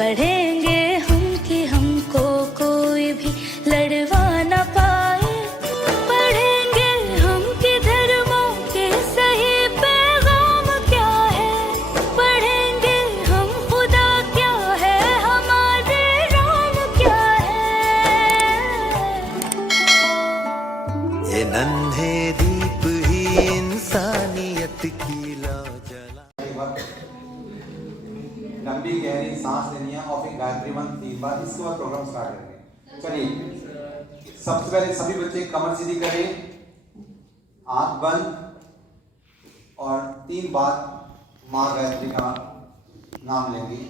पढ़ेंगे हम कि हमको कोई भी लड़वा न पाए। पढ़ेंगे हम कि धर्मों के सही पैगाम क्या है। पढ़ेंगे हम खुदा क्या है, हमारे राम क्या है। ये नन्हे दीप ही इंसानियत की लौ जला। लंबी गहरी सांस लेनी है और फिर गायत्री मंत्र 3 बार, इसके बाद प्रोग्राम स्टार्ट करेंगे। चलिए, सबसे पहले सभी बच्चे कमर सीधी करें, आंख बंद और 3 बार माँ गायत्री का नाम लेंगे।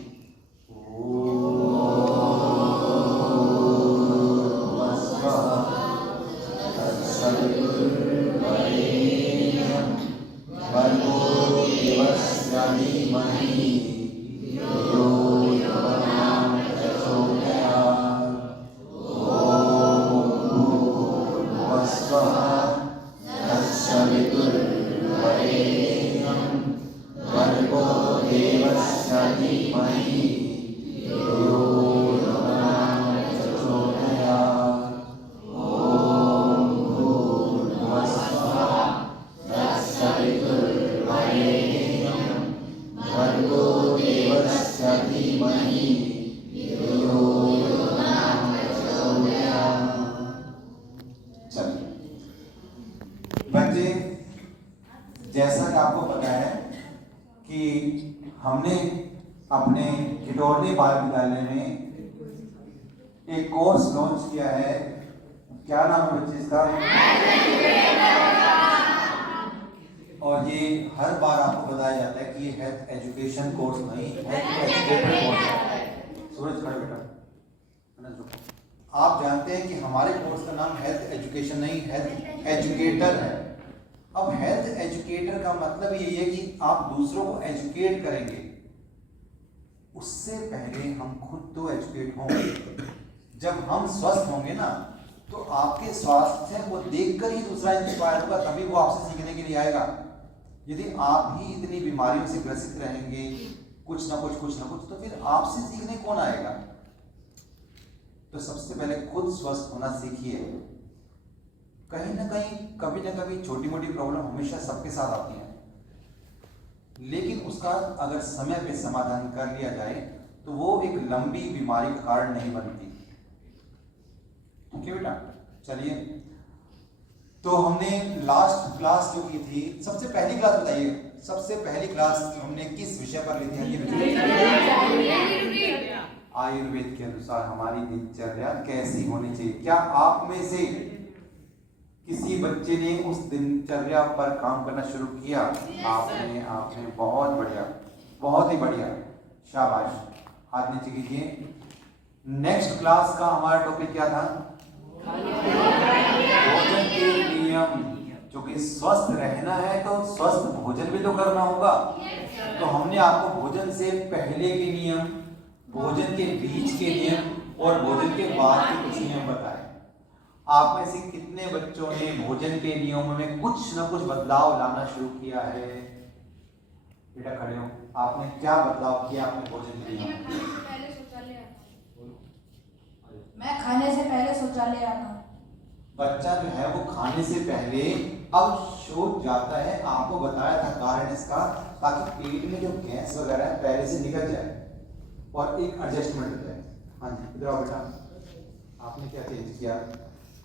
बच्चे, जैसा कि आपको पता है कि हमने अपने खिटौनी बाल विद्यालय में एक कोर्स लॉन्च किया है। क्या नाम है बच्चे इसका? और ये हर बार आपको बताया जाता है कि ये हेल्थ एजुकेशन कोर्स नहीं, हेल्थ एजुकेटर कोर्स है। सूरज खड़े बेटा, आप जानते हैं कि हमारे कोर्स का नाम हेल्थ एजुकेशन नहीं, हेल्थ एजुकेटर है। अब हेल्थ एजुकेटर का मतलब यही है कि आप दूसरों को एजुकेट करेंगे। उससे पहले हम खुद तो एजुकेट होंगे। जब हम स्वस्थ होंगे ना, तो आपके स्वास्थ्य को देखकर ही दूसरा इंस्पायर होगा, तभी वो आपसे सीखने के लिए आएगा। यदि आप ही इतनी बीमारियों से ग्रसित रहेंगे, कुछ ना कुछ तो फिर आपसे सीखने कौन आएगा? तो सबसे पहले खुद स्वस्थ होना सीखिए। कहीं ना कहीं कभी ना कभी छोटी मोटी प्रॉब्लम हमेशा सबके साथ आती है, लेकिन उसका अगर समय पे समाधान कर लिया जाए तो वो एक लंबी बीमारी का कारण नहीं बनती। ठीक है बेटा, चलिए। तो हमने लास्ट क्लास जो की थी, सबसे पहली क्लास बताइए, सबसे पहली क्लास हमने किस विषय पर ली थी? आयुर्वेद के अनुसार हमारी दिनचर्या कैसी होनी चाहिए। क्या आप में से किसी बच्चे ने उस दिनचर्या पर काम करना शुरू किया? आपने बहुत बढ़िया, बहुत ही बढ़िया, शाबाश। हाथ नीचे कीजिए। नेक्स्ट क्लास का हमारा टॉपिक क्या था? भोजन के नियम। क्योंकि स्वस्थ रहना है तो स्वस्थ भोजन भी तो करना होगा। तो हमने आपको भोजन से पहले के नियम, भोजन के बीच के नियम और भोजन के बाद के कुछ नियम बताए। आप में से कितने बच्चों ने भोजन के नियमों में कुछ न कुछ बदलाव लाना शुरू किया है? बेटा खड़े हो, आपने क्या बदलाव किया अपने भोजन के नियमों में? मैं खाने से पहले शौचालय आता हूँ। बच्चा जो है वो खाने से पहले अब सोच जाता है। आपको बताया था कारण इसका, ताकि पेट में जो गैस वगैरह है पहले से निकल जाए और एक एडजस्टमेंट हो जाए। हाँ जी, इधर आओ बेटा। आपने क्या चेंज किया?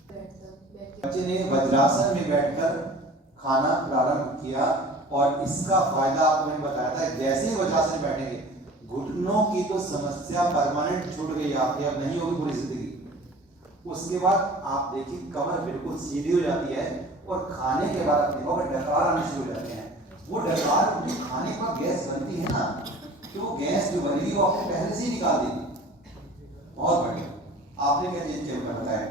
बच्चे ने वज्रासन में बैठकर खाना प्रारंभ किया और इसका फायदा आपको मैंने बताया था। जैसे ही वज्रासन में बैठेंगे, घुटनों की तो समस्या परमानेंट छूट गई आपकी, अब नहीं होगी पूरी जिंदगी। उसके बाद आप देखिए कमर बिल्कुल सीधी हो जाती है और खाने के बाद अपने डकार आने शुरू हो जाते हैं। वो डकार खाने पर गैस बनती है ना, तो वो गैस जो बनेगी वो आपने पहले से ही निकाल देगी। बहुत बढ़िया। आपने क्या चीज बताया?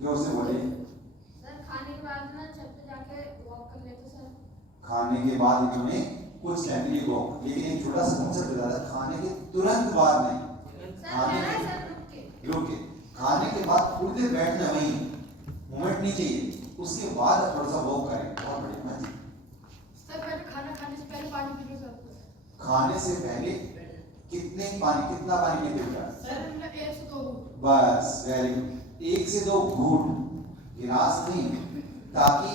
जो उसे बोले सर, खाने के बाद ना छत पे जाके वॉक कर लेते सर। खाने के बाद इन्होंने कुछ टाइम के लिए वॉक, लेकिन एक छोटा सा कंसेप्ट बता था, खाने के तुरंत बाद नहीं, खाने रुक के खाने के बाद थोड़ी देर बैठना, वहीं मूवमेंट नहीं चाहिए, उसके बाद थोड़ा सा वॉक करें। बहुत बढ़िया सर, पहले खाना खाने से पहले पानी पीना सर। खाने से पहले कितना पानी पीते बेटा? सर मतलब 1 से 2 घूंट। बस वेरी गुड, 1 से 2 घूंट, गिलास नहीं, ताकि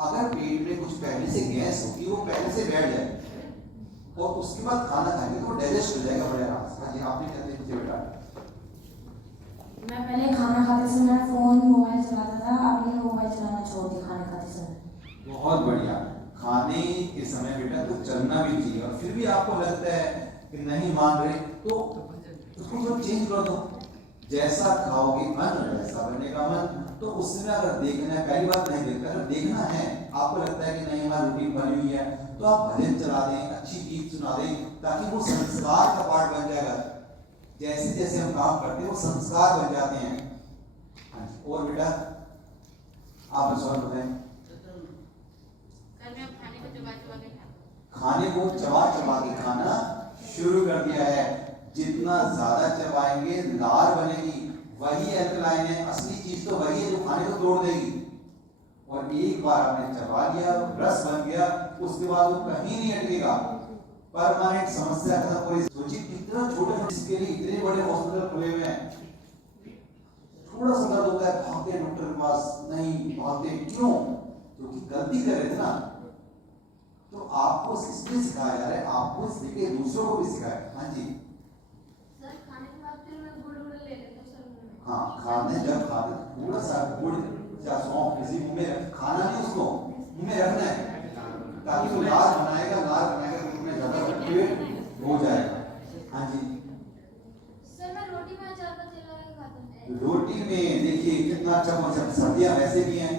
अगर पेट में कुछ पहले से गैस होगी वो पहले से बैठ जाए और उसके बाद खाना खाएंगे तो वो डाइजेस्ट हो जाएगा बड़े आराम से। हाँ जी, आपने कहते हैं बेटा? मैं पहले खाना खाते समय फोन मोबाइल चलाता था, अब मैंने मोबाइल चलाना छोड़ दिया खाने खाते समय। बहुत बढ़िया। खाने के समय बेटा तो चलना भी चाहिए, और फिर भी आपको लगता है कि नहीं मान रहे तो उसको थोड़ा चेंज कर दो। जैसा खाओगे मन वैसा बनेगा मन। तो उसमें अगर देखना है, पहली बात नहीं देखना, अगर देखना है आपको लगता है कि नहीं हमारी रूटीन बनी हुई है, तो आप भजन चला दें, अच्छी गीत सुना दें, ताकि वो संस्कार का पार्ट बन जाएगा। जैसे जैसे हम काम करते हैं वो संस्कार बन जाते हैं। हाँ जी, और बेटा आप सवाल बताएं। खाने को चबा चबा के खाना। खाने को चबा चबा के खाना शुरू कर दिया है। जितना ज्यादा चबाएंगे लार बनेगी, वही एल्कलाइन है। असली चीज तो वही है जो खाने को तोड़ देगी। और एक बार आपने चबा लिया, रस बन गया, उसके बाद वो कहीं नहीं अटकेगा। परमानेंट समस्या खत्म। कोई सोचिए कितना छोटे इसके लिए इतने बड़े हॉस्पिटल खुले हुए हैं। थोड़ा सा दर्द होता है भागते डॉक्टर के पास, नहीं भागते क्यों? क्योंकि गलती कर रहे थे ना। तो आपको इसलिए सिखाया जा रहा है, आपको सीखे दूसरों को भी सिखाया। हाँ जी सर खाने के बाद फिर मैं गुड़ ले लेता हूं सर मुंह में। हाँ, खाने जब खाते थोड़ा सा गुड़ या सौंफ किसी मुंह में खाना नहीं, उसको मुंह में रखना है ताकि वो लार बनाएगा तो मुंह में ज्यादा पेट हो जाएगा। हाँ जी सर मैं रोटी में अचार का तेल लगा के खाता हूं। रोटी में देखिए कितना अच्छा मौसम, सर्दियां वैसे भी हैं।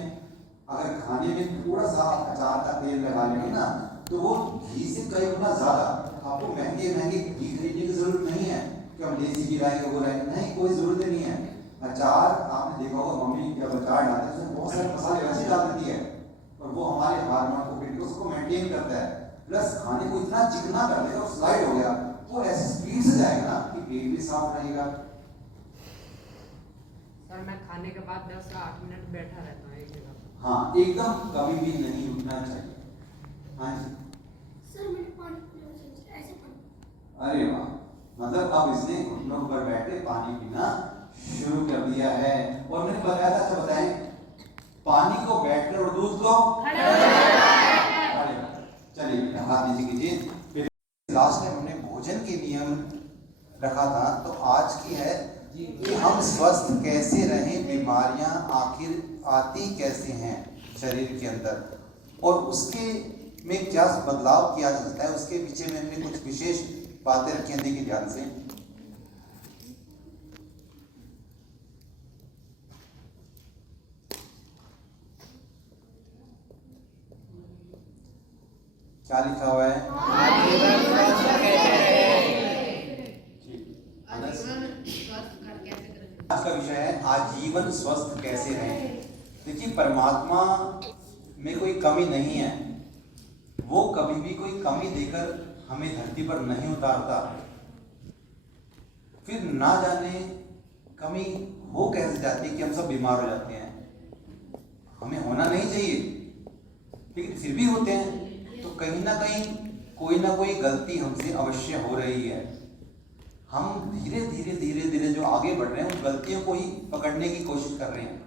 अगर खाने में थोड़ा सा अचार का तेल लगा लेंगे ना तो वो घी से कई गुना ज्यादा। आपको महंगे घी खरीदने की जरूरत नहीं है कि हम देसी घी लाएंगे वो लाएंगे, नहीं, कोई जरूरत नहीं है। अचार आपने देखा होगा, मम्मी जब अचार डालते हैं उसमें बहुत सारे मसाले वैसे डाल देती है और वो हमारे हार्मोन को फिटनेस को मेंटेन करता है। प्लस खाने को इतना चिकना कर देगा और स्लाइड हो गया, वो ऐसी स्पीड से जाएगा ना कि पेट भी साफ रहेगा। सर मैं खाने के बाद 10 से 8 मिनट बैठा रहता हूँ एक जगह। हाँ, एकदम कभी भी नहीं उठना चाहिए। हाँ जी सर मैंने पानी पीना ऐसे पानी। अरे वाह, मतलब अब इसने घुटनों पर बैठे पानी पीना शुरू कर दिया है। और मैंने बताया था, अच्छा बताएं, पानी को बैठकर और दूध को खड़े। चलिए बेटा हाथ नीचे कीजिए। फिर लास्ट में हमने भोजन के नियम रखा था, तो आज की है कि हम स्वस्थ कैसे रहें, बीमारियां आखिर आती कैसे हैं शरीर के अंदर और उसके में क्या बदलाव किया जा सकता है। उसके पीछे में हमने कुछ विशेष बातें रखी हैं, देखिए ध्यान से। क्या लिखा हुआ है? आज का विषय है आजीवन स्वस्थ कैसे रहें। देखिए परमात्मा में कोई कमी नहीं है, वो कभी भी कोई कमी देकर हमें धरती पर नहीं उतारता। फिर ना जाने कमी हो कैसे जाती है कि हम सब बीमार हो जाते हैं। हमें होना नहीं चाहिए लेकिन फिर भी होते हैं, तो कहीं ना कहीं कोई ना कोई गलती हमसे अवश्य हो रही है। हम धीरे धीरे जो आगे बढ़ रहे हैं उन गलतियों को ही पकड़ने की कोशिश कर रहे हैं।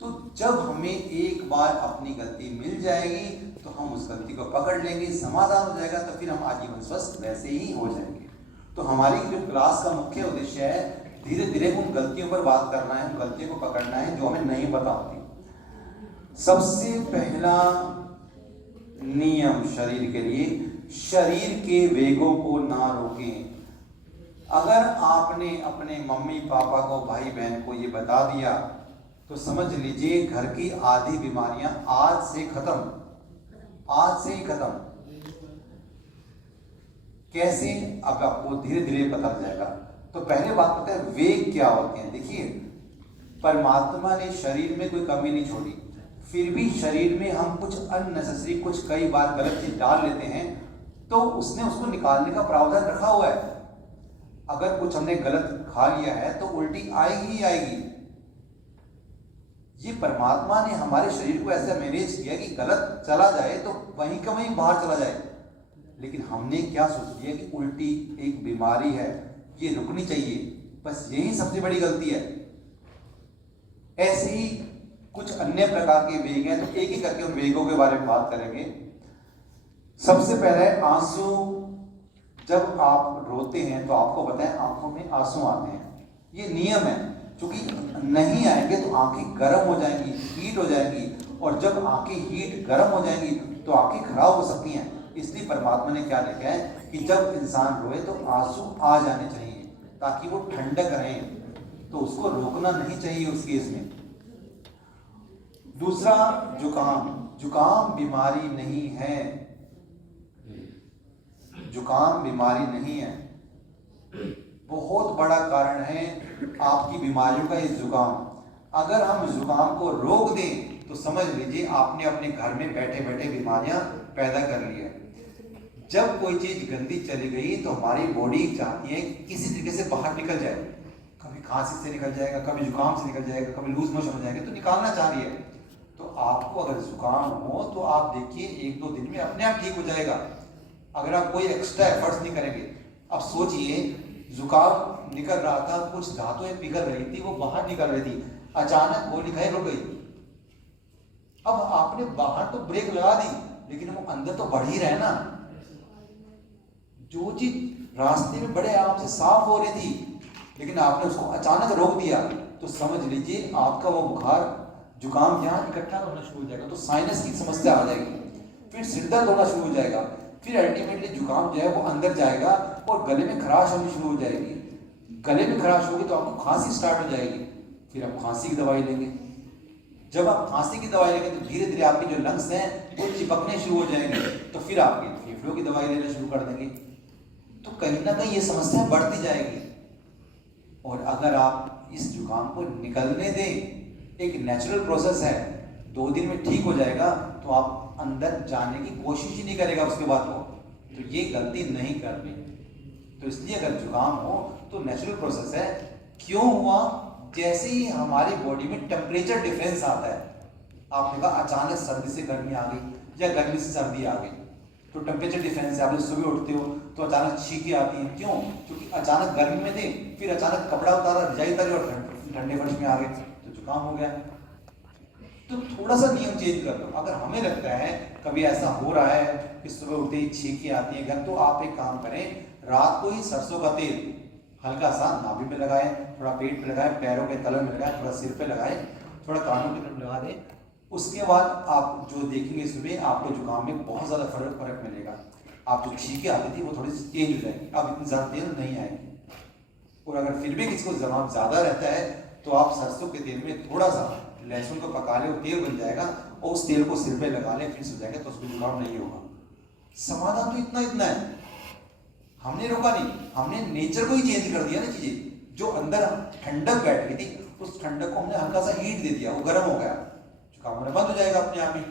तो जब हमें एक बार अपनी गलती मिल जाएगी तो हम उस गलती को पकड़ लेंगे, समाधान हो जाएगा, तो फिर हम आजीवन स्वस्थ वैसे ही हो जाएंगे। तो हमारी जो क्लास का मुख्य उद्देश्य है धीरे धीरे उन गलतियों पर बात करना है, उन गलतियों को पकड़ना है जो हमें नहीं पता होती। सबसे पहला नियम शरीर के लिए, शरीर के वेगों को ना रोकें। अगर आपने अपने मम्मी पापा को, भाई बहन को ये बता दिया तो समझ लीजिए घर की आधी बीमारियां आज से खत्म, आज से ही खत्म। कैसे? अब आपको धीरे धीरे पता चल जाएगा। तो पहले बात पता है वेग क्या होते हैं। देखिए परमात्मा ने शरीर में कोई कमी नहीं छोड़ी, फिर भी शरीर में हम कुछ अननेसेसरी, कुछ कई बार गलत चीज डाल लेते हैं तो उसने उसको निकालने का प्रावधान रखा हुआ है। अगर कुछ हमने गलत खा लिया है तो उल्टी आएगी ही आएगी। ये परमात्मा ने हमारे शरीर को ऐसा मैनेज किया कि गलत चला जाए तो वहीं का वहीं बाहर चला जाए। लेकिन हमने क्या सोच लिया कि उल्टी एक बीमारी है, ये रुकनी चाहिए, बस यही सबसे बड़ी गलती है। ऐसे ही कुछ अन्य प्रकार के वेग हैं, तो एक एक करके उन वेगों के बारे में बात करेंगे। सबसे पहले आंसू। जब आप रोते हैं तो आपको पता है आंखों में आंसू आते हैं, ये नियम है, क्योंकि नहीं आएंगे तो आंखें गर्म हो जाएंगी, हीट हो जाएंगी, और जब आंखें हीट गर्म हो जाएंगी तो आंखें खराब हो सकती हैं। इसलिए परमात्मा ने क्या लिखा है कि जब इंसान रोए तो आंसू आ जाने चाहिए ताकि वो ठंडक रहे, तो उसको रोकना नहीं चाहिए उस केस में। दूसरा, जुकाम। जुकाम बीमारी नहीं है, जुकाम बीमारी नहीं है, बहुत बड़ा कारण है आपकी बीमारियों का ये जुकाम। अगर हम जुकाम को रोक दें तो समझ लीजिए आपने अपने घर में बैठे बैठे बीमारियां पैदा कर ली है। जब कोई चीज गंदी चली गई तो हमारी बॉडी चाहती है किसी तरीके से बाहर निकल जाए, कभी खांसी से निकल जाएगा, कभी जुकाम से निकल जाएगा, कभी लूज मोशन हो जाएगा, तो निकालना चाह रही है। तो आपको अगर जुकाम हो तो आप देखिए 1-2 दिन में अपने आप ठीक हो जाएगा, अगर आप कोई एक्स्ट्रा एफर्ट्स नहीं करेंगे। अब सोचिए, जुकाम निकल रहा था, कुछ धातुएं पिघल रही थी, वो बाहर निकल रही थी, अचानक गोली खाई रुक गई। अब आपने बाहर तो ब्रेक लगा दी, लेकिन वो अंदर तो बढ़ ही रहे ना। जो चीज रास्ते में बड़े आराम से साफ हो रही थी, लेकिन आपने उसको अचानक रोक दिया, तो समझ लीजिए आपका वो बुखार, जुकाम यहाँ इकट्ठा होना शुरू हो जाएगा, तो साइनस की समस्या आ जाएगी, फिर सिर दर्द होना शुरू हो जाएगा, फिर अल्टीमेटली जुकाम जो है वो अंदर जाएगा और गले में खराश होनी शुरू हो जाएगी। गले में खराश होगी तो आपको खांसी स्टार्ट हो जाएगी, फिर आप खांसी की दवाई लेंगे। जब आप खांसी की दवाई लेंगे तो धीरे धीरे आपके जो लंग्स हैं वो चिपकने शुरू हो जाएंगे, तो फिर आपके फेफड़ों की दवाई लेना शुरू कर देंगे। तो कहीं ना कहीं ये समस्या बढ़ती जाएगी। और अगर आप इस जुकाम को निकलने दें, एक नेचुरल प्रोसेस है, 2 दिन में ठीक हो जाएगा, तो आप अंदर जाने की कोशिश ही नहीं करेगा उसके बाद वो, तो ये गलती नहीं करनी। तो इसलिए अगर जुकाम हो तो नेचुरल प्रोसेस है। क्यों हुआ? जैसे ही हमारी बॉडी में टेम्परेचर डिफरेंस आता है, आपने कहा अचानक सर्दी से गर्मी आ गई या गर्मी से सर्दी आ गई, तो टेम्परेचर डिफरेंस है। आप सुबह उठते हो तो अचानक छींकें आती हैं, क्यों? क्योंकि अचानक गर्मी में थे, फिर अचानक कपड़ा उतारा, रजाई उतारी और ठंडे फर्श में आ गए, तो जुकाम हो गया। तो थोड़ा सा नियम चेंज कर लो। अगर हमें लगता है कभी ऐसा हो रहा है कि सुबह उठते ही छींकें आती हैं घर, तो आप एक काम करें, रात को ही सरसों का तेल हल्का सा नाभि में लगाएं, थोड़ा पेट पे लगाएं, पैरों के तलों में लगाएं, थोड़ा सिर पे लगाएं, थोड़ा कानों की तरफ लगा दें। उसके बाद आप जो देखेंगे सुबह आपको जुकाम में बहुत ज़्यादा फर्क मिलेगा। आप जो छींकें आती थी वो थोड़ी सी चेंज हो जाएगी, अब इतनी ज़्यादा तेल नहीं आएगी। और अगर फिर भी किसी को जुकाम ज़्यादा रहता है तो आप सरसों के तेल में थोड़ा सा लहसुन को पका ले, वो तेल बन जाएगा, और उस तेल को सिर पे लगा ले, फिर सो जाएगा, तो उसको जुकाम नहीं होगा। समाधान तो इतना है, हमने रोका नहीं, हमने नेचर को ही चेंज कर दिया ना चीजें। जो अंदर ठंडक बैठ गई थी, उस ठंडक को हमने हल्का सा हीट दे दिया, वो गर्म हो गया, जुकाम होना बंद हो जाएगा अपने आप ही।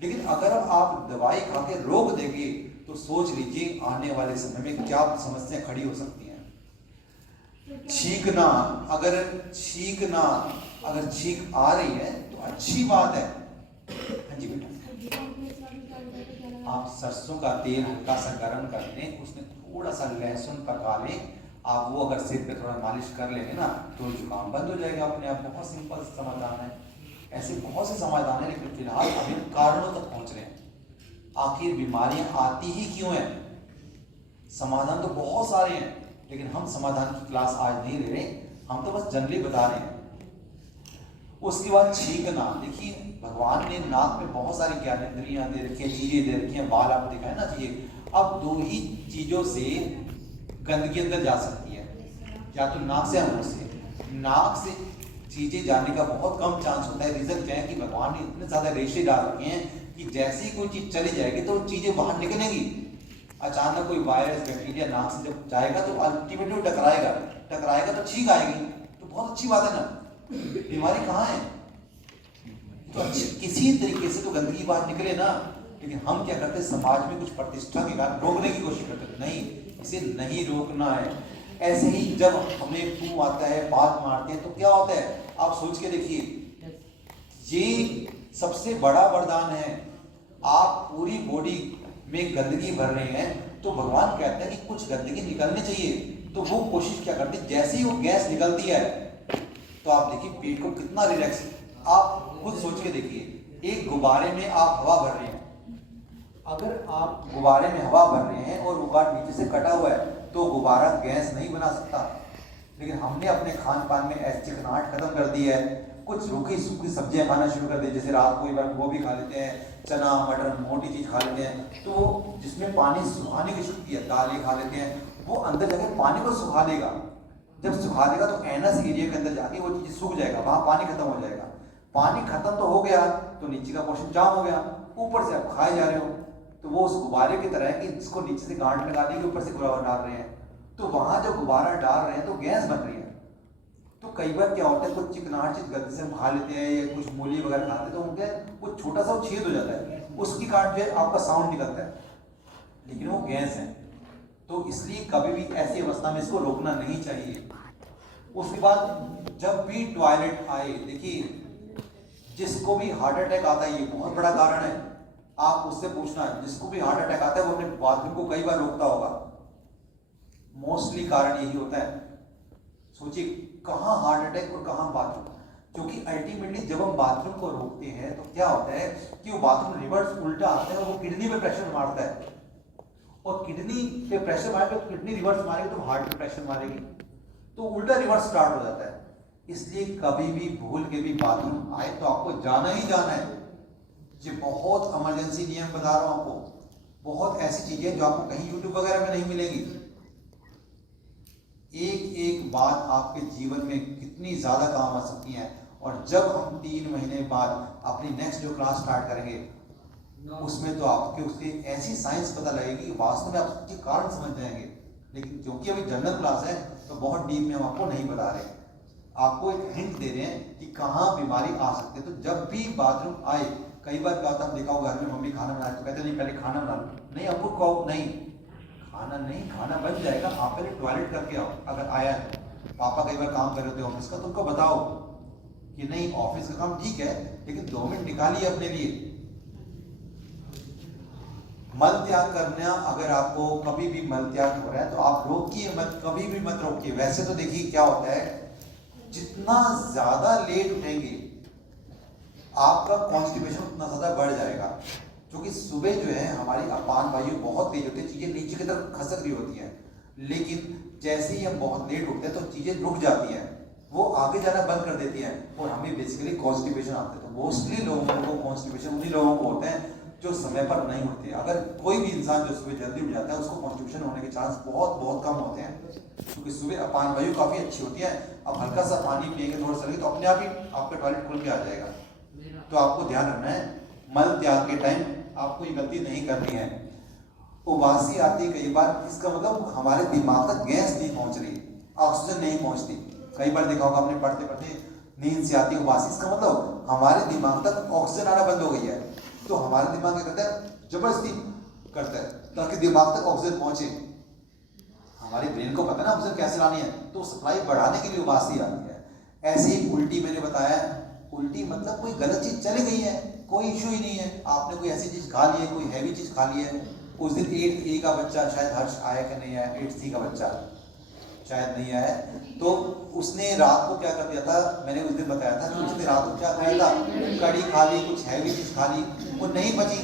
लेकिन अगर आप दवाई खा के रोक देंगे तो सोच लीजिए आने वाले समय में क्या समस्या खड़ी हो सकती है। छींकना, अगर छींक आ रही है तो अच्छी बात है। हाँ जी बेटा, आप सरसों का तेल हल्का सा गर्म कर लें, उसमें थोड़ा सा लहसुन पका लें, आप वो अगर सिर पे थोड़ा मालिश कर लेंगे ना तो जुकाम बंद हो जाएगा अपने आप। बहुत सिंपल समाधान है। ऐसे बहुत से समाधान है, लेकिन फिलहाल अभी कारणों तक पहुंच रहे हैं। आखिर बीमारियां आती ही क्यों हैं? समाधान तो बहुत सारे हैं, लेकिन हम समाधान की क्लास आज नहीं ले रहे, हम तो बस जनरली बता रहे हैं। उसके बाद छींकना, देखिए भगवान ने नाक में बहुत सारी ज्ञानेंद्रियां दे रखी है, चीजें दे रखी हैं, बाल आपको दिखाए ना चाहिए। अब 2 ही चीजों से गंदगी अंदर जा सकती है, या तो नाक से या मुंह से। नाक से चीजें जाने का बहुत कम चांस होता है। रीजन क्या है कि भगवान ने इतने ज्यादा रेशे डाल रखे हैं कि जैसे ही कोई चीज चली जाएगी तो चीजें बाहर निकलेंगी। अचानक कोई वायरस बैक्टीरिया नाक से जब जाएगा तो अल्टीमेटली टकराएगा तो छींक आएगी, तो बहुत अच्छी बात है ना। बीमारी कहाँ है? तो अच्छी किसी तरीके से तो गंदगी बाहर निकले ना। लेकिन हम क्या करते हैं, समाज में कुछ प्रतिष्ठा के कारण रोकने की कोशिश करते हैं। नहीं, इसे नहीं रोकना है। ऐसे ही जब हमें फ्लू आता है, बात मारते हैं, तो क्या होता है आप सोच के देखिए, ये सबसे बड़ा वरदान है। आप पूरी बॉडी में गंदगी भर रहे हैं, तो भगवान कहते हैं कि कुछ गंदगी निकलनी चाहिए, तो वो कोशिश क्या करती है, जैसे ही वो गैस निकलती है तो आप देखिए पेट को कितना रिलैक्स। आप खुद सोच के देखिए, एक गुब्बारे में आप हवा भर रहे हैं, अगर आप गुब्बारे में हवा भर रहे हैं और गुब्बारा नीचे से कटा हुआ है तो गुब्बारा गैस नहीं बना सकता। लेकिन हमने अपने खान पान में ऐसी चिकनाहट खत्म कर दी है, कुछ रूखी सूखी सब्जियां खाना शुरू कर दी, जैसे रात को एक बार गोभी खा लेते हैं, चना मटर मोटी चीज खा लेते हैं, तो जिसमें पानी सुखाने की शक्ति है, दालें खा लेते हैं, वो अंदर जाकर पानी को सुखा देगा। जब सुखा देगा तो एनस एरिया के अंदर जाके वो चीज सूख जाएगा, वहां पानी खत्म हो जाएगा। पानी खत्म तो हो गया तो नीचे का पोर्शन जाम हो गया, ऊपर से आप खाए जा रहे हो, तो वो उस गुब्बारे की तरह है कि जिसको नीचे से गांठ लगाने के ऊपर से गुब्बारा डाल रहे हैं, तो वहां जो गुब्बारा डाल रहे हैं तो गैस बन रही है। तो कई बार क्या होता है, कुछ चिकनाहट चीज गलती से हम खा लेते हैं या कुछ मूली वगैरह खाते हैं तो उनके कुछ छोटा सा छेद हो जाता है, उसकी काट जो है आपका साउंड निकलता है, लेकिन वो गैस है। तो इसलिए कभी भी ऐसी अवस्था में इसको रोकना नहीं चाहिए। उसके बाद जब भी टॉयलेट आए, देखिए जिसको भी हार्ट अटैक आता है, ये बहुत बड़ा कारण है, आप उससे पूछना, जिसको भी हार्ट अटैक आता है वो अपने बाथरूम को कई बार रोकता होगा, मोस्टली कारण यही होता है। सोचिए कहाँ हार्ट अटैक और कहाँ बाथरूम, क्योंकि अल्टीमेटली जब हम बाथरूम को रोकते हैं तो क्या होता है कि वो बाथरूम रिवर्स उल्टा आता है और वो किडनी पे प्रेशर मारता है, और किडनी पे प्रेशर मारेगा तो किडनी रिवर्स मारेगी तो हार्ट पे प्रेशर मारेगी, तो उल्टा रिवर्स स्टार्ट हो जाता है। इसलिए कभी भी भूल के भी बाथरूम आए तो आपको जाना ही जाना है। ये बहुत इमरजेंसी नियम बता रहा हूं आपको, बहुत ऐसी चीजें जो आपको कहीं यूट्यूब वगैरह में नहीं मिलेगी। एक एक बात आपके जीवन में कितनी ज्यादा काम आ सकती है। और जब हम 3 महीने बाद अपनी नेक्स्ट जो क्लास स्टार्ट करेंगे उसमें तो आपके उसकी ऐसी साइंस पता लगेगी, वास्तव में आप उसके कारण समझ जाएंगे। लेकिन क्योंकि अभी जनरल क्लास है तो बहुत डीप में हम आपको नहीं बता रहे, आपको एक हिंट दे रहे हैं कि कहाँ बीमारी आ सकती है। तो जब भी बाथरूम आए, कई बार क्या होता है, देखा हो घर में मम्मी खाना बना, तो कहते नहीं पहले खाना बना लो, नहीं आपको कहो नहीं खाना नहीं, खाना बन जाएगा, आप पहले टॉयलेट करके आओ। अगर आया है पापा कई बार काम कर रहे होते ऑफिस का, तो उनको बताओ कि नहीं ऑफिस का काम ठीक है लेकिन 2 मिनट निकालिए अपने लिए। मल त्याग करना, अगर आपको कभी भी मल त्याग हो रहा है तो आप रोकिए मत, कभी भी मत रोकिए। वैसे तो देखिए क्या होता है, जितना ज्यादा लेट उठेंगे आपका कॉन्स्टिपेशन उतना ज्यादा बढ़ जाएगा, क्योंकि सुबह जो है हमारी अपान वायु बहुत तेज होती है, चीजें नीचे की तरफ खसक रही होती हैं, लेकिन जैसे ही हम बहुत लेट उठते हैं तो चीजें रुक जाती हैं, वो आगे जाना बंद कर देती हैं और हमें बेसिकली कॉन्स्टिपेशन आता है। तो मोस्टली लोगों को कॉन्स्टिपेशन उन्हीं लोगों को होते हैं जो समय पर नहीं उठते। अगर कोई भी इंसान जो सुबह जल्दी उठ जाता है उसको कॉन्स्टिपेशन होने के चांस बहुत बहुत कम होते हैं, क्योंकि सुबह अपान वायु काफी अच्छी होती है। अब हल्का सा पानी पिएंगे थोड़ा सा तो अपने आप ही आपका टॉयलेट खुल के आ जाएगा। तो आपको ध्यान रखना है, मल त्याग के टाइम आपको ये गलती नहीं करनी है। उबासी आती है कई बार, इसका मतलब हमारे दिमाग तक गैस नहीं पहुंच रही, ऑक्सीजन नहीं पहुंचती। कई बार देखा होगा आपने पढ़ते पढ़ते नींद से आती है उबासी, इसका मतलब हमारे दिमाग तक ऑक्सीजन आना बंद हो गई है। तो हमारे दिमाग क्या करता है, जबरदस्ती करता है ताकि दिमाग तक ऑक्सीजन पहुंचे। हमारे ब्रेन को पता है ना ऑक्सीजन कैसे लानी है, तो सप्लाई बढ़ाने के लिए उबासी आती है। ऐसे ही उल्टी मैंने बताया, उल्टी मतलब कोई गलत चीज चली गई है, कोई इशू ही नहीं है, आपने कोई ऐसी चीज खा ली है, कोई हैवी चीज खा ली है। उस दिन 8th A का बच्चा, शायद हर्ष आया कि नहीं आया, 8th C का बच्चा शायद नहीं आया, तो उसने रात को क्या कर दिया था, मैंने उस दिन बताया था कि उसने रात को क्या खाया था, कड़ी खा ली, कुछ हैवी चीज खा ली, वो नहीं बची।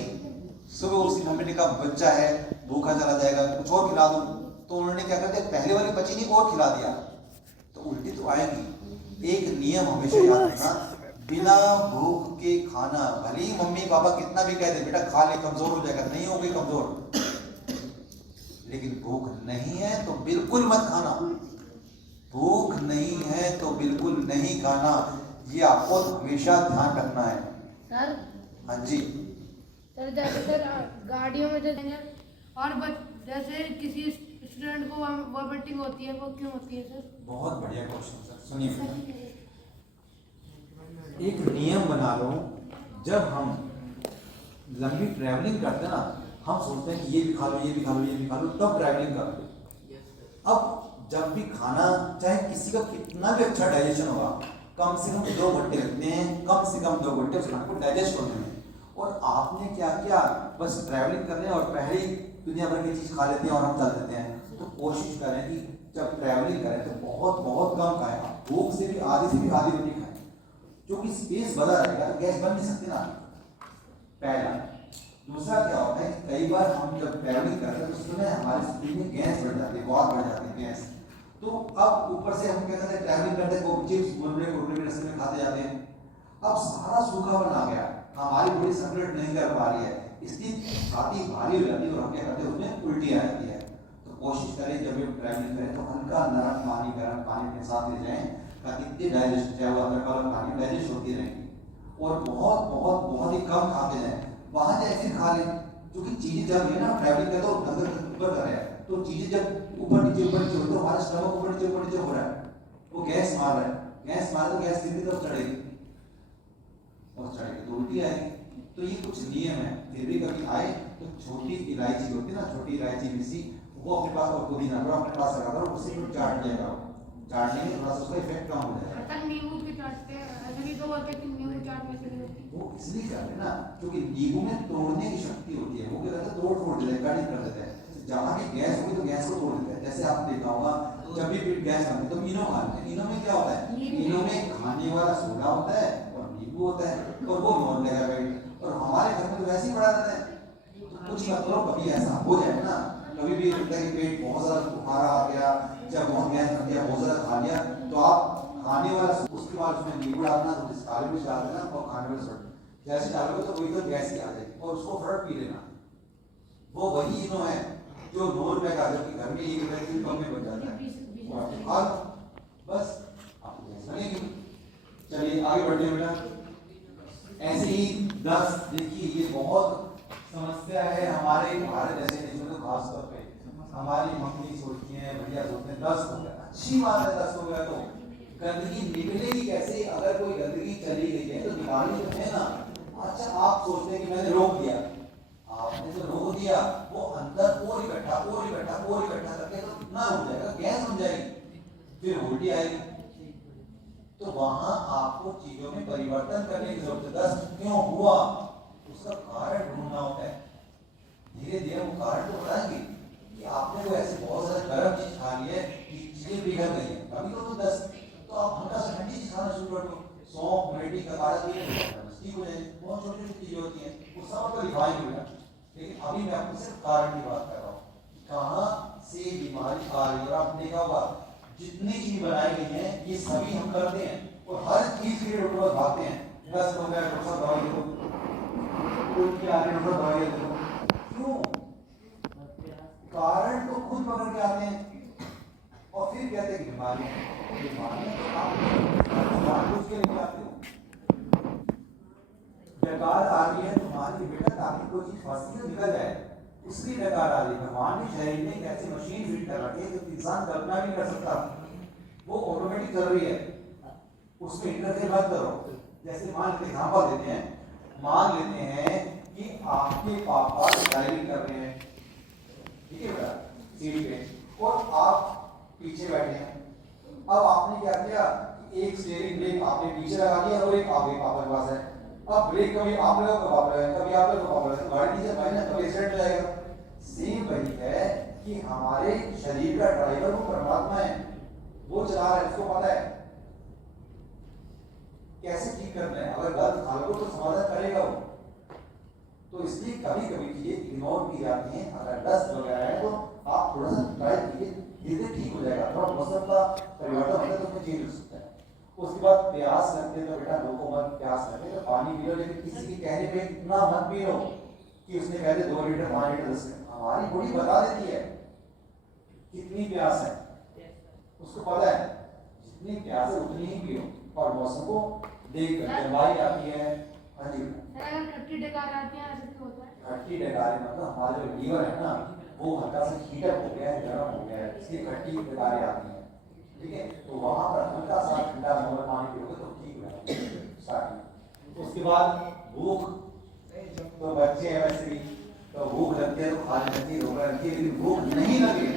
सुबह उसकी मम्मी ने कहा बच्चा है भूखा चला जाएगा, कुछ और खिला दूं, तो उन्होंने क्या कर दिया, पहले वाली बची नहीं और खिला दिया, तो उल्टी तो आएगी। एक नियम हमेशा याद रखना, बिना भूख के खाना, भले ही मम्मी पापा कितना भी कह दे बेटा खा ले कमजोर हो जाएगा, नहीं होगी कमजोर, लेकिन भूख नहीं है तो बिल्कुल मत खाना, भूख नहीं है तो बिल्कुल नहीं खाना, ये आपको हमेशा ध्यान रखना है। सर हाँ जी सर, जैसे सर गाड़ियों में जैसे और जैसे किसी स्टूडेंट को वॉमिटिंग होती है, वो क्यों होती है सर? बहुत बढ़िया क्वेश्चन सर, सुनिए। एक नियम बना लो, जब हम लंबी ट्रैवलिंग करते हैं ना, हम सोचते हैं कि ये भी खा लो, ये भी खा लो, ये भी खा लो, तब ट्रैवलिंग करो। अब जब भी खाना, चाहे किसी का कितना भी अच्छा डाइजेशन होगा, कम से कम 2 घंटे लगते हैं, कम से कम 2 घंटे उस खाने को डाइजेस्ट होने में। और आपने क्या किया, बस ट्रैवलिंग कर रहे हैं और पहले ही दुनिया भर की चीज़ खा लेते हैं और हम चल देते हैं। तो कोशिश करें कि जब ट्रैवलिंग करें तो बहुत बहुत कम खाएं। आप भूख से भी आधी रोटी खाएं, क्योंकि स्पेस बड़ा रहेगा तो गैस बन नहीं सकती ना, पहला। दूसरा क्या होता है कि कई बार हम जब ट्रैवलिंग करते हैं तो उसमें हमारे शरीर में गैस बढ़ जाती है, बहुत बढ़ जाती है गैस। तो अब ऊपर से हम क्या करते हैं, ट्रैवलिंग करते हैं, चिप्स गुरगुरे रस्ते में खाते जाते हैं। अब सारा सूखापन आ गया, हमारी बॉडी सर्कुलेट नहीं कर पा रही है, इसलिए छाती भारी हो जाती है और हम क्या करते हैं, उसमें उल्टी आ जाती है। तो कोशिश करें जब भी ट्रैवलिंग करें तो हल्का नरम पानी, गर्म पानी अपने साथ ले जाएं, ताकि इतनी डाइजेस्ट चाहे वो अंदर वाला पानी डाइजेस्ट होती रहेगी। और बहुत बहुत बहुत ही कम खाते जाएं। वहाँ जैसे खा लें, क्योंकि चीज़ें जब है ना ट्रैवलिंग करते हो अंदर ऊपर कर रहे हैं, तो चीज़ें जब ऊपर नीचे होती है तो हमारा स्टमक ऊपर नीचे हो रहा है, वो गैस मार रहा है, गैस मारे तो गैस कितनी तरफ चढ़ेगी और चढ़ेगी तो उल्टी आएगी। तो ये कुछ नियम है, फिर भी कभी आए तो छोटी इलायची होती है ना, छोटी इलायची मिसी, वो अपने पास, और पुदीना को अपने पास रखा करो, उससे कुछ चाट लिया करो, चाटने में थोड़ा सा उसका इफेक्ट कम हो जाएगा। नींबू की चाटते हैं, ऐसे भी तो बोलते हैं कि नींबू चाट में से नहीं होती। वो इसलिए करते हैं ना क्योंकि नींबू में तोड़ने की शक्ति होती है, वो क्या करते हैं, तोड़ देते हैं, कटिंग कर देते हैं। जहाँ की गैस होगी तो गैस को तोड़ देते हैं। जैसे आपने देखा होगा जब भी गैस बनती है तो इनो खाते हैं, इनो में क्या होता है, इनो में खाने वाला सोडा होता है और नींबू होता है, और वो नॉन लेगा वेट, और हमारे घर में तो वैसे ही बढ़ा देते हैं। तो कुछ मतलब कभी ऐसा हो जाए ना, कभी भी लगता है कि पेट बहुत ज्यादा बुखार आ गया, जब बहुत गैस बन गया, बहुत ज्यादा खा लिया, तो आप खाने वाला उसके बाद उसमें नींबू डालना, तो काली मिर्च डाल देना और खाने वाला सोडा जैसे डालोगे तो वही तो गैस ही आ जाएगी, और उसको फटाफट पी लेना। वो वही इनो है जो नॉन वेज आ जाती घर में, एक रुपए की कम में बन जाता है, और बस आपको गैस बनेगी। चलिए आगे बढ़ते हैं बेटा। ऐसे ही 10, देखिए ये बहुत समस्या है हमारे भारत जैसे देशों में, खास तौर पे हमारी मम्मी सोचती है, भैया सोचते हैं 10 हो गया, अच्छी बात है 10 हो गया, तो गंदगी निकलेगी कैसे? अगर कोई गंदगी चली गई है तो निकालनी तो है ना। अच्छा आप सोचते हैं कि मैंने रोक दिया, आपने जो रोक दिया वो अंदर और इकट्ठा करके तो कितना हो जाएगा, गैस बन जाएगी, फिर उल्टी आएगी। तो वहां आपको चीजों में परिवर्तन करने की जरूरत है। 10 क्यों हुआ उसका कारण ढूंढना होता है। धीरे धीरे वो कारण तो बताएंगे कि आपने वो ऐसे बहुत सारे गर्म चीज खा ली है कि चीजें बिगड़ गई है, कभी तो 10, तो आप हल्का सा ठंडी चीज खाना शुरू कर दो, सौंफ मेथी का काढ़ा पीने ठीक हो जाएगी। बहुत छोटी छोटी चीजें होती हैं, वो सब आपको दिखाएंगे बेटा, लेकिन अभी मैं आपको सिर्फ कारण की बात कर रहा हूँ, कहाँ से बीमारी आ रही है। और आपने देखा होगा जितनी चीज बनाई गई है ये सभी हम करते हैं, और हर चीज के लिए डॉक्टर भागते हैं, 10 हो गया डॉक्टर दवाई दो, उनकी आ रही डॉक्टर दवाई दो, क्यों? कारण तो खुद पकड़ के आते हैं और फिर कहते हैं कि बीमारी तो आप उसके लिए आते हो। डकार आ रही है तुम्हारी बेटा, ताकि कोई चीज फंसी तो निकल जाए, इसलिए डकार आ रही है। भगवान ने शरीर में एक ऐसी मशीन फिट कर रखी है जो इंसान कल्पना भी कर सकता, वो ऑटोमेटिक चल रही है, उसमें इंटरफेयर मत करो। जैसे मान लेते एग्जांपल देते हैं, मान लेते हैं कि आपके पापा ड्राइविंग कर रहे हैं, ठीक है बेटा, सीढ़ी पे, और आप पीछे बैठे हैं। अब आपने क्या किया, एक स्टीयरिंग ब्रेक आपने पीछे लगा दिया और एक आगे पापा के पास है। अब ब्रेक कभी आप लगाओ कभी आप लगाओ, कभी आप लगाओ पापा लगाओ, गाड़ी नीचे भाई ना कभी एक्सीडेंट हो जाएगा। सेम वही है कि हमारे शरीर का ड्राइवर वो परमात्मा है, वो चला रहा है, उसको पता है कैसे ठीक करना है। अगर गलत खा लो तो समाधान करेगा वो। तो इसलिए कभी कभी चीजें इग्नोर की जाती हैं। अगर डस्ट वगैरह है तो आप थोड़ा सा ट्राई कीजिए, धीरे ठीक हो जाएगा। थोड़ा मौसम का परिवर्तन होता है तो उसमें चेंज हो सकता है। उसके बाद प्यास लगते तो बेटा रोको मत, प्यास लगते तो पानी पी लो, लेकिन किसी के कहने पे इतना मत पी लो कि उसने कहते 2 लीटर 5 लीटर 10 लीटर। हमारी बॉडी बता देती है कितनी प्यास है, उसको पता है जितनी प्यास है उतनी ही पियो, और मौसम को देख कर जलवायु आती है। हाँ जी खट्टी डकार आती है, ऐसा क्यों होता है? खट्टी डकारें मतलब हमारा जो लीवर है ना वो हल्का सा हीटअप हो गया है, गर्म हो गया है, इसलिए खट्टी डकारें आती हैं, ठीक है। तो वहां पर हल्का सा ठंडा नॉर्मल पानी पियोगे तो ठीक हो जाएगा स्टार्टिंग। उसके बाद भूख, तो बच्चे हैं वैसे भी तो भूख लगती है तो खा लेती है, रोक लगती है, लेकिन भूख नहीं लगे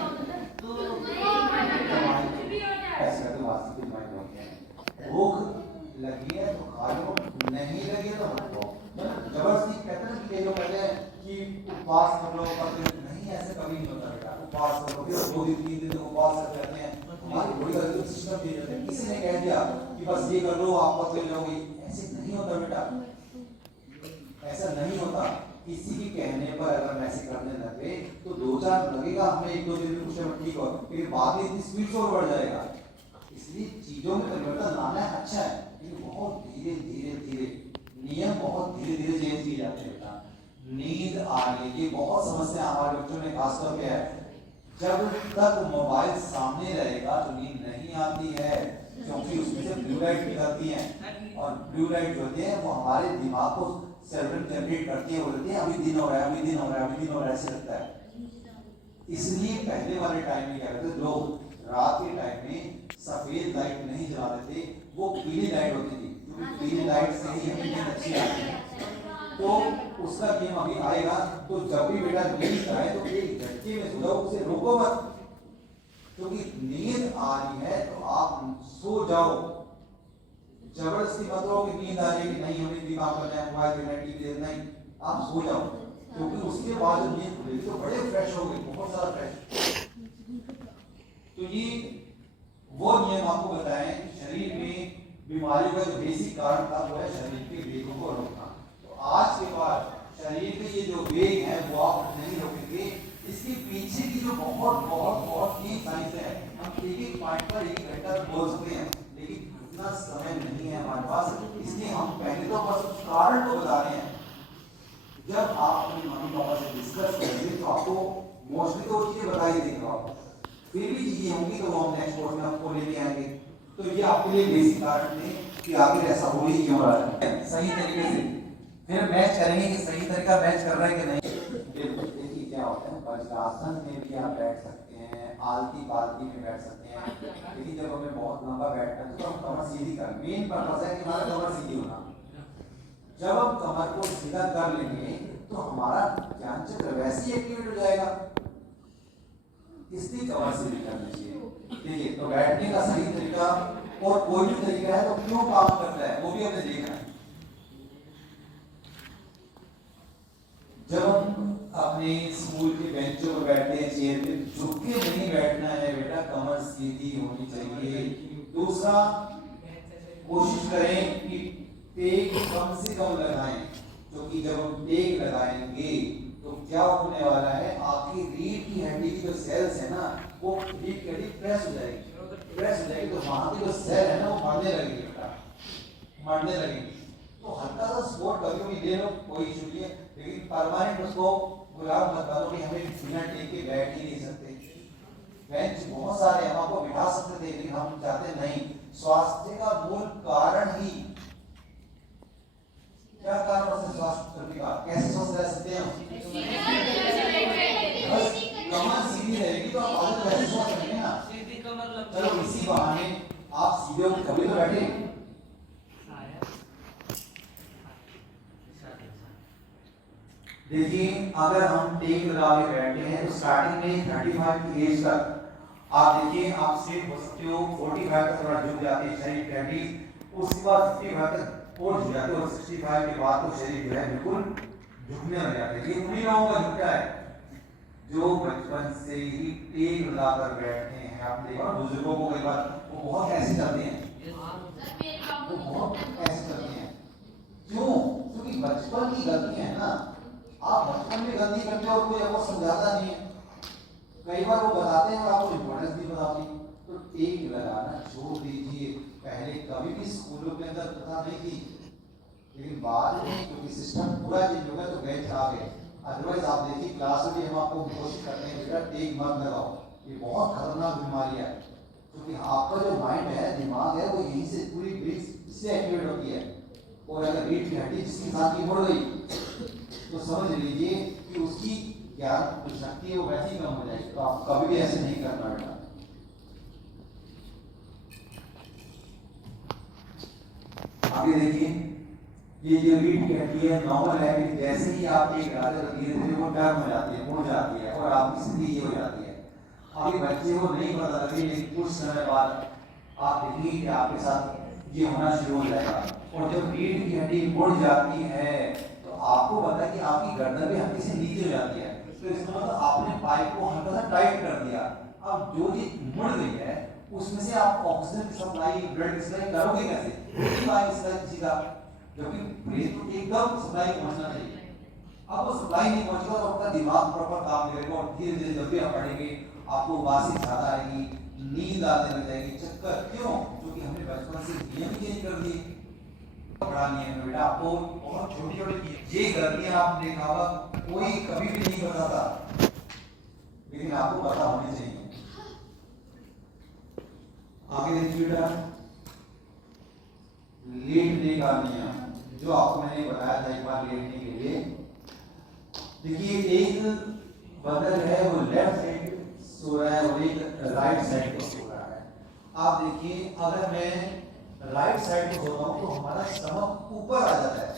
ऐसा तो वास्तविक माइंड होते हैं। भूख लगी है तो खा लो, नहीं लगी तो मत खाओ। जबरदस्ती उपवास कर लो नहीं, ऐसे कभी नहीं होता बेटा। उपवास करो फिर 2 दिन 3 दिन उपवास कर जाते हैं, हमारी बॉडी का जो सिस्टम चेंज होता है। किसी ने कह दिया कि बस ये कर लो आप पतले हो जाओगे, ऐसे नहीं होता बेटा, ऐसा नहीं होता। किसी के कहने पर अगर हम ऐसे करने लगे तो 2-4 लगेगा हमें, 1-2 दिन में कुछ ठीक हो, फिर बाद में इतनी स्पीड से और बढ़ जाएगा। इसलिए चीजों में परिवर्तन लाना है अच्छा है, लेकिन बहुत धीरे धीरे धीरे, नियम बहुत धीरे धीरे चेंज किए जाते हैं बेटा। नींद आ रही, ये बहुत समस्या हमारे बच्चों में खासतौर पे है। जब तक मोबाइल सामने रहेगा तो नींद नहीं आती है, क्योंकि उसमें से ब्लू लाइट निकलती है, और ब्लू लाइट जो होती है वो हमारे दिमाग को सेरोटोनिन जनरेट करती है, बोलती है अभी दिन हो रहा है, अभी दिन हो रहा है, अभी दिन हो रहा है, ऐसे लगता है। इसलिए पहले वाले टाइम में क्या करते थे लोग, रात के टाइम में सफेद लाइट नहीं जलाते थे, वो पीली लाइट होती थी, क्योंकि पीली लाइट से ही हमें नींद अच्छी आती है। तो उसका गेम अभी आएगा, तो जब भी बेटा नींद आए तो एक झटके में सो जाओ, उसे रोको मत, क्योंकि नींद आ रही है तो आप सो जाओ। जबरदस्ती मत करो कि नींद आ रही है कि नहीं हमें भी काम करना है, मोबाइल देखना है, टीवी देखना, नहीं, आप सो जाओ, क्योंकि उसके बाद जब नींद खुलेगी तो बड़े फ्रेश हो गए, बहुत सारा फ्रेश। तो ये वो नियम आपको बताएं कि शरीर में बीमारियों का जो बेसिक कारण था वो है शरीर के वेगों को रोकना। तो आज के बाद शरीर के ये जो वेग है वो आप नहीं रोकेंगे। इसके पीछे की जो बहुत बहुत बहुत डीप साइंस है, हम एक पॉइंट पर 1 घंटा बोल सकते हैं, लेकिन इतना समय नहीं है हमारे पास, इसलिए हम पहले तो बस कारण को बता रहे हैं। जब आप अपने मम्मी पापा से डिस्कस करेंगे तो आपको मोस्टली तो चीजें बताई देंगे, आपको फिर भी चीजें होंगी तो वो हम नेक्स्ट कोर्स में आपको लेके आएंगे। तो ये आपके लिए बेसिक कारण थे कि आखिर ऐसा हो ही क्यों रहा है, सही तरीके से फिर मैच करेंगे कि सही तरीका मैच कर रहा है कि नहीं। देखिए क्या होता है, वज्रासन में भी आप बैठ सकते हैं, आलती पालती में बैठ सकते हैं, लेकिन जब हमें बहुत लंबा बैठना है तो हम कमर सीधी कर, मेन पर्पस है कि हमारा कमर सीधी होना। जब हम कमर को सीधा कर लेंगे तो हमारा ज्ञान चक्र वैसे ही एक्टिवेट हो जाएगा, इसलिए कमर सीधी करनी चाहिए। देखिए तो बैठने का सही तरीका और कोई भी तरीका है तो क्यों काम करता है वो भी हमें देखना है। जब हम अपने स्कूल के बेंचों पर बैठते हैं, चेयर पे झुक के नहीं बैठना है बेटा, कमर सीधी होनी चाहिए। दूसरा, कोशिश करें कि टेक कम से कम लगाएं, क्योंकि जब हम टेक लगाएंगे तो क्या होने वाला है, आपकी रीढ़ की हड्डी की जो सेल्स है ना वो रीढ़ की हड्डी प्रेस हो जाएगी, प्रेस हो जाएगी तो वहां की जो सेल है ना वो मरने लगेगी बेटा, मरने लगेगी। तो हल्का सा सपोर्ट कभी भी ले लो, कोई इशू नहीं है, लेकिन परमानेंट उसको गुलाब मत डालो कि हमें बिना टेक के बैठ ही नहीं सकते। बेंच बहुत सारे हम आपको बिठा सकते थे, लेकिन हम चाहते नहीं। स्वास्थ्य का मूल कारण ही क्या कारण है, स्वास्थ्य का कैसे स्वस्थ रह सकते हैं, बस कमर सीधी रहेगी तो आप आगे कैसे स्वस्थ रहेंगे ना। चलो इसी बहाने आप सीधे होकर कभी तो बैठे। देखिए अगर हम टेक लगा के बैठे हैं तो स्टार्टिंग में 35 की एज तक आप देखिए आप सेट हो सकते हो, 45 तक थोड़ा झुक जाते हैं शरीर की हड्डी, उसके बाद 55 तक और झुक जाते हैं, और 65 के बाद तो शरीर जो है बिल्कुल झुकने लग जाते हैं। ये उन्हीं लोगों का झुकता है जो बचपन से ही टेक लगाकर बैठे हैं। आप देखो बुजुर्गों को कई बार वो बहुत ऐसे चलते हैं, वो बहुत ऐसे चलते हैं, क्यों? क्योंकि बचपन की गलती है ना, आप बचपन में गलती करते हो कोई आपको समझाता नहीं है, कई बार वो बताते हैं और आपको इम्पोर्टेंस नहीं बताती। तो टेक लगाना छोड़ दीजिए। पहले कभी भी स्कूलों के अंदर प्रथा नहीं थी, लेकिन बाद में क्योंकि सिस्टम पूरा चेंज हो गया तो बेंच आ गए। अदरवाइज आप देखिए क्लास में हम आपको कोशिश करते हैं बेटा टेक मत लगाओ, ये बहुत खतरनाक बीमारी है, क्योंकि आपका जो माइंड है, दिमाग है, वो यहीं से पूरी ब्रेन से एक्टिवेट होती है, और अगर रीढ़ की हड्डी जिसके साथ की मुड़ गई तो समझ लीजिए कि उसकी ज्ञान शक्ति है वो वैसे ही कम हो जाएगी। तो आप कभी भी ऐसे नहीं करना बेटा। आगे देखिए ये जो रीढ़ की हड्डी है नॉर्मल है, कि जैसे ही आप एक लगाते हो धीरे धीरे वो गर्म हो जाती है, मुड़ जाती है, और आपकी स्थिति ये हो जाती है। अभी बच्चे को नहीं पता लगे, लेकिन कुछ समय बाद आप देखिए कि आपके साथ ये होना शुरू हो जाएगा। और जब रीढ़ की हड्डी मुड़ जाती है तो आपको पता है कि आपकी गर्दन भी हल्की से नीचे हो जाती है, तो इसका मतलब आपने पाइप को हल्का सा टाइट कर दिया। अब जो चीज मुड़ गई है उसमें से आप ऑक्सीजन की सप्लाई, ब्लड की सप्लाई करोगे कैसे? किसी का, क्योंकि ब्रेन तो एकदम सप्लाई पहुंचना चाहिए। अब वो सप्लाई नहीं पहुंचेगा तो आपका दिमाग प्रॉपर काम करेगा और धीरे धीरे जब भी आप पढ़ेंगे आपको उबासी ज्यादा आएगी, नींद आने लग जाएगी, चक्कर। क्यों? क्योंकि हमने बचपन से नियम चेंज कर दिए। बड़ा नियम है बेटा, आपको बहुत छोटी छोटी ये गलतियां आपने देखा होगा कोई कभी भी नहीं बताता, लेकिन आपको पता होनी चाहिए। आगे देखिए बेटा, लेटने का नियम जो आपको मैंने बताया था एक बार लेटने के लिए। देखिए एक बंदा जो है वो लेफ्ट साइड सो रहा है और एक राइट साइड पे सो रहा है। आप देखिए अगर मैं राइट साइड पे सोता हूँ तो हमारा स्टमक ऊपर आ जाता है,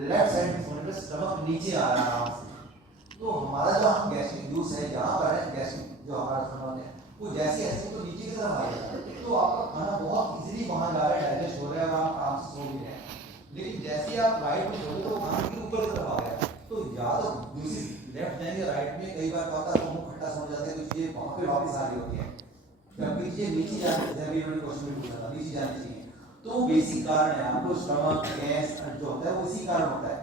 लेफ्ट साइड पे सोने पे स्टमक नीचे आ रहा है आराम से। तो हमारा जो हम गैस्ट्रिक जूस है जहाँ पर है गैस्ट्रिक जो हमारा स्टमक है वो जैसे ऐसे तो नीचे की तरफ आ जाता है, तो आपका खाना बहुत इजीली वहां जा रहा है, डाइजेस्ट हो रहा है और आप आराम से सो भी रहे हैं। लेकिन जैसे आप राइट में सोते तो खाना के ऊपर की तरफ आ गया, तो या तो दूसरी लेफ्ट जाएंगे राइट में, कई बार होता है तो मुंह खट्टा समझ जाते हैं तो चीजें वहां पे वापस आ रही होती है, जबकि चीजें नीचे जाने जब मैंने क्वेश्चन में पूछा था नीचे जानी चाहिए। तो बेसिक कारण है आपको स्टमक गैस जो होता है वो इसी कारण होता है।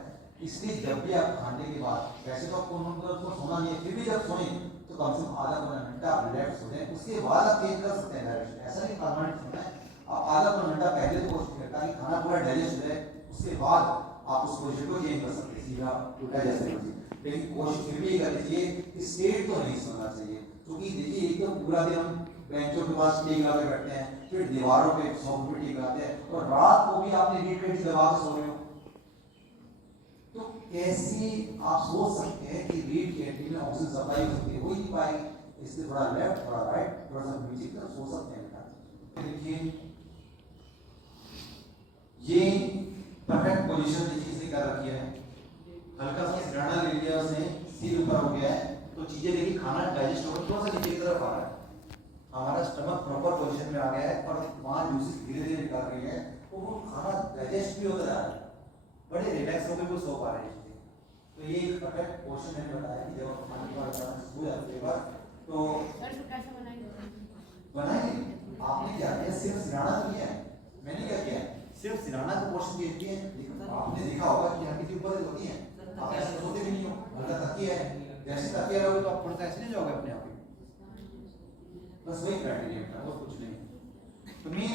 इसलिए जब भी आप खाने के बाद, वैसे तो आपको सोना नहीं है, फिर भी जब सोएं तो कम से कम आधा पौना घंटा आप लेफ्ट सो जाएं, उसके बाद आप चेंज कर सकते हैं डायरेक्शन। ऐसा नहीं परमानेंट सोना है, आप आधा पौना घंटा पहले तो कोशिश करें ताकि खाना पूरा डाइजेस्ट हो जाए, उसके बाद आप उस पोजीशन को चेंज कर सकते हैं सीधा उल्टा जैसे मर्जी। लेकिन कोशिश फिर भी करनी चाहिए कि स्ट्रेट तो नहीं सोना चाहिए, क्योंकि देखिए एक तो पूरा दिन हम बेंचों के पास टेक लगा के बैठते हैं, फिर दीवारों पे सोफे पे टेक लगाते हैं और रात को भी आपने रीड पेज दबा के सो रहे हो, तो कैसे आप सोच सकते हैं कि रीड के एंटी में ऑक्सीजन सप्लाई हो सकती है? हो ही नहीं पाएगी। इसलिए थोड़ा लेफ्ट थोड़ा राइट थोड़ा सा नीचे की तरफ सो सकते हैं बेटा। देखिए ये परफेक्ट पोजीशन देखिए इसने कर रखी है, हल्का सा सिरहाना ले लिया उसने, सिर ऊपर हो गया है, तो चीजें देखिए खाना डाइजेस्ट होकर थोड़ा सा नीचे की तरफ आ रहा है, हमारा स्टमक प्रॉपर पोजीशन में आ गया है और वहां जूसेस धीरे धीरे निकल रही है, तो वो खाना डाइजेस्ट भी होता जा रहा है, बड़े रिलैक्स होकर वो सो पा रहे हैं। तो ये एक परफेक्ट पोर्शन मैंने बताया कि जब खाने के बाद हो जाते हैं बार तो कैसे बनाएंगे। आपने क्या किया, सिर्फ सिरहाना तो किया है, मैंने क्या किया सिर्फ सिरहाना का पोर्शन दे दिए हैं। आपने देखा होगा कि यहाँ की ऊपर होती है, आप ऐसे सोते भी नहीं हो, हल्का तकिया है, जैसे तकिया रहोगे तो आप पड़ता ऐसे नहीं जाओगे अपने आप ही, बस वही क्राइटेरिया है और कुछ नहीं। तो मैं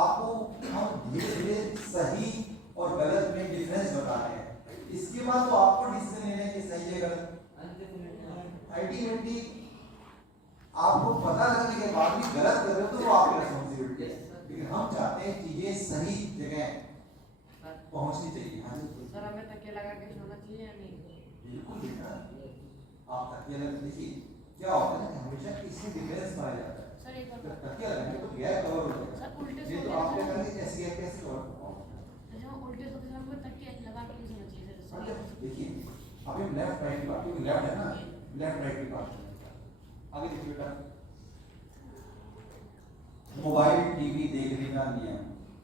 आपको हम धीरे धीरे सही और गलत में डिफरेंस बता रहे हैं, इसके बाद तो आपको डिसीजन लेना है कि सही है गलत। अल्टीमेटली आपको पता लगने के बाद भी गलत कर रहे हो तो वो आपकी रिस्पांसिबिलिटी है, लेकिन हम चाहते हैं चीजें सही जगह पहुंचनी चाहिए। हाँ जी सर, हमें तकिया लगा के सोना चाहिए या नहीं? बिल्कुल बेटा, आप तकिया लगा देखिए क्या होता है ना, हमेशा इसमें डिफरेंस पाया जाता है। सर एक जब तकिया लगाएंगे तो गैप कवर हो जाएगा, सर उल्टे ये तो आप क्या करेंगे कैसे गैप कैसे कवर जब हम उल्टे सोते हैं हमको तकिया लगा के नहीं सोना चाहिए सर। देखिए अभी लेफ्ट राइट की बात, क्योंकि लेफ्ट है ना, लेफ्ट राइट की बात आगे देखिए बेटा, मोबाइल टीवी देखने का नियम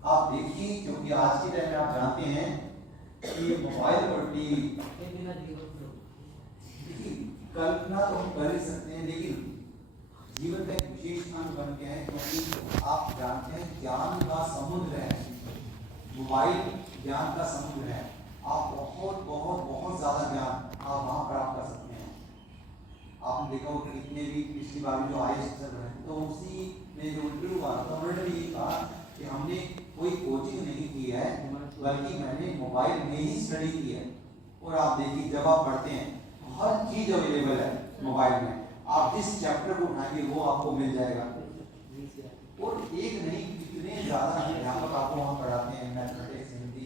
आप देखिए, क्योंकि आज के टाइम में आप जानते हैं कि मोबाइल और टीवी देखिए कल्पना तो हम कर ही सकते हैं, लेकिन जीवन का एक विशेष अंग बन गया है, क्योंकि आप जानते हैं ज्ञान का समुद्र है, मोबाइल ज्ञान का समुद्र है, आप बहुत बहुत बहुत ज्यादा ज्ञान आप वहां प्राप्त कर सकते हैं। आपने देखा हो कितने भी पिछली बार जो आए चल रहे हैं, तो उसी में जो इंटरव्यू हुआ था उन्होंने ये कहा कि हमने कोई कोचिंग नहीं की है, बल्कि मैंने मोबाइल में ही स्टडी की है। और आप देखिए जब आप पढ़ते हैं हर चीज अवेलेबल है मोबाइल में, आप जिस चैप्टर को उठाएंगे वो आपको मिल जाएगा, और एक नहीं कितने ज्यादा अध्यापक आपको वहाँ पढ़ाते हैं, मैथमेटिक्स हिंदी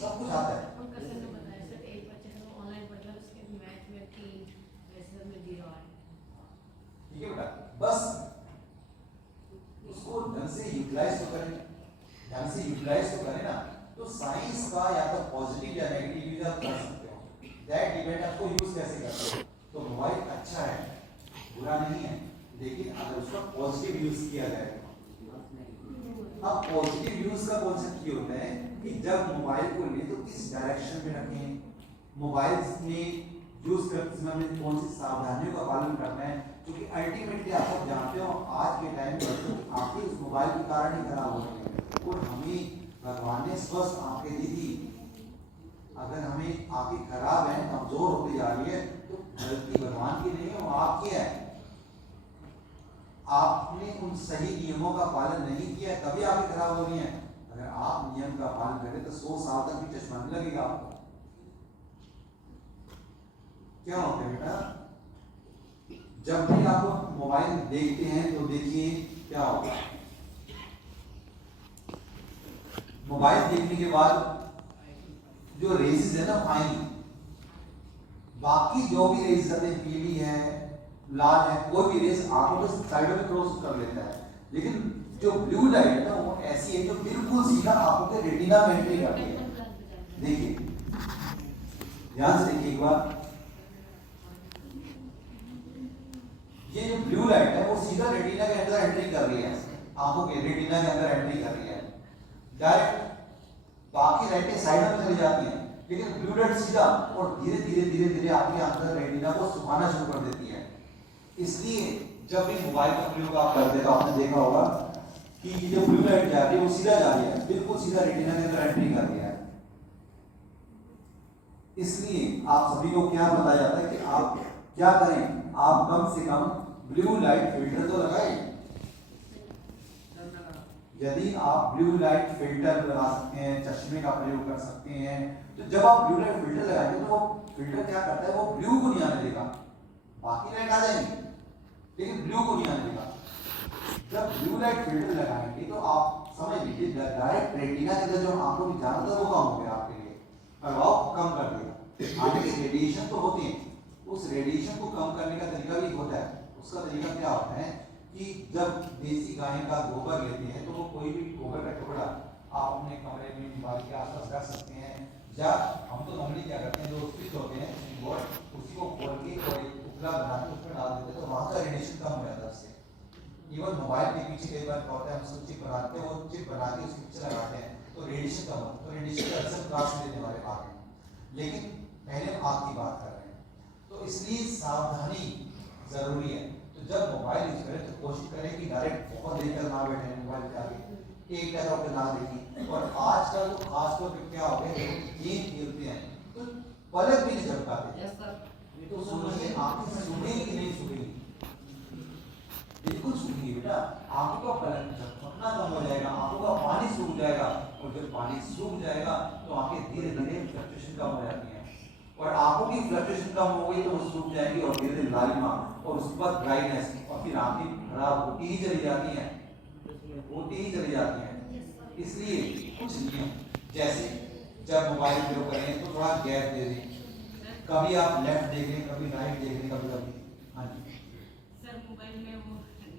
सब कुछ आता है। उनका सर ने बताया सर एक बच्चे को ऑनलाइन पढ़ता है, उसके मैथ में 3 वैसे में 0 आए। ठीक है बेटा, बस उसको ढंग से यूटिलाइज तो करें, ढंग से यूटिलाइज तो करें ना, तो साइंस का या तो पॉजिटिव या नेगेटिव यूज आप कर सकते हो, दैट डिपेंड आपको यूज कैसे करते हो। तो मोबाइल अच्छा है बुरा नहीं है, लेकिन अगर उसका पॉजिटिव यूज किया जाए अब पॉजिटिव यूज का कॉन्सेप्ट ये होता है कि जब मोबाइल को ले तो किस डायरेक्शन में रखें, मोबाइल में यूज करते समय हमें कौन सी सावधानियों का पालन करना है, क्योंकि अल्टीमेटली आप सब जानते हो आज के टाइम में आंखें उस मोबाइल के कारण ही खराब हो रही है। और हमें भगवान ने स्वस्थ आंखें दी थी, अगर हमें आंखें खराब है, कमजोर होती जा रही है, तो गलती भगवान की नहीं है, वो आपकी है। आपने उन सही नियमों का पालन नहीं किया है, तभी आंखें खराब हो रही हैं। अगर आप नियम का पालन करें तो 100 साल तक भी चश्मा नहीं लगेगा आपको। क्या होता है बेटा, जब भी आप मोबाइल देखते हैं तो देखिए क्या होगा। मोबाइल देखने के बाद जो रेसेस है ना आएंगी, बाकी जो भी रेस आते हैं, पीली है, लाल है, कोई भी रेस आंखों के साइडों में क्रॉस कर लेता है, लेकिन जो ब्लू लाइट है ना वो ऐसी है जो बिल्कुल सीधा आंखों के रेटिना में एंट्री करती है। देखिए ध्यान से देखिए एक बार, ये जो ब्लू लाइट है वो सीधा रेटिना के अंदर एंट्री कर रही है, आंखों के रेटिना के अंदर एंट्री कर रही है डायरेक्ट, बाकी लाइटें साइडों में चली जाती हैं, लेकिन ब्लू लाइट सीधा और धीरे धीरे धीरे धीरे आपके अंदर रेटिना को सुखाना शुरू कर देती है। इसलिए जब भी मोबाइल का प्रयोग आप करते हो, आपने देखा होगा कि ये जो ब्लू लाइट जा रही है वो सीधा जा रही है, बिल्कुल सीधा रेटिना के अंदर एंट्री कर रही है। इसलिए आप सभी को क्या बताया जाता है कि आप क्या करें, आप कम से कम ब्लू लाइट फिल्टर तो लगाएं। यदि आप ब्लू लाइट फिल्टर लगा सकते हैं, चश्मे का प्रयोग कर सकते हैं, तो जब आप ब्लू लाइट फिल्टर लगाएंगे तो वो फिल्टर क्या करता है, वो ब्लू को नहीं आने देगा, बाकी लाइट आ जाएंगी लेकिन ब्लू को नहीं आने देगा। जब ब्लू लाइट फिल्टर लगाएंगे तो आप समझ लीजिए डायरेक्ट रेटिना के अंदर जो आंखों की जान था वो कम हो गया, आपके लिए प्रभाव कम कर देगा। आगे के रेडिएशन तो होते हैं, उस रेडिएशन को कम करने का तरीका भी होता है। उसका तरीका क्या होता है कि जब देसी गाय का गोबर लेते हैं तो वो कोई भी गोबर का टुकड़ा आप अपने कमरे में दीवार के आसपास रख सकते हैं, या हम तो नॉर्मली क्या करते हैं, जो स्विच होते हैं बोर्ड उसी को खोल के और एक टुकड़ा बना के उसमें डाल देते हैं, तो वहाँ का रेडिएशन कम हो जाता है उससे। इवन मोबाइल के पीछे कई बार क्या होता है, हम उसको चिप बनाते हैं, वो चिप बना के उसके पीछे लगाते हैं तो रेडिएशन कम होता है, तो रेडिएशन का असर क्लास में देने वाले बात है। लेकिन पहले हम आग की बात कर रहे हैं, तो इसलिए सावधानी जरूरी है। तो जब मोबाइल यूज करें तो कोशिश करें कि डायरेक्ट बहुत देर तक ना बैठे मोबाइल पे आगे, एक टैप होकर ना देखिए। और आजकल तो खासतौर पे क्या हो गया, गेम खेलते हैं तो पलक भी नहीं झपकाते, तो सोचिए आंखें सूखेंगी कि नहीं सूखेंगी, बिल्कुल सूखेंगी बेटा, आंखों का पलक झपकना कम हो जाएगा, आंखों का पानी सूख जाएगा, और जब पानी सूख जाएगा तो आंखें धीरे धीरे फ्लक्चुएशन कम हो जाती है, और आंखों की फ्लक्चुएशन कम हो गई तो वो सूख जाएंगी और धीरे धीरे लालिमा और उसके बाद ड्राइनेस, और फिर आंखें खराब होती ही चली जाती हैं, होती ही चली जाती हैं। इसलिए कुछ नियम, जैसे जब मोबाइल प्रयोग करें तो थोड़ा गैप दे दें, कभी आप लेफ्ट देख लें, कभी राइट देख लें, कभी कभी। हाँ जी सर, मोबाइल में वो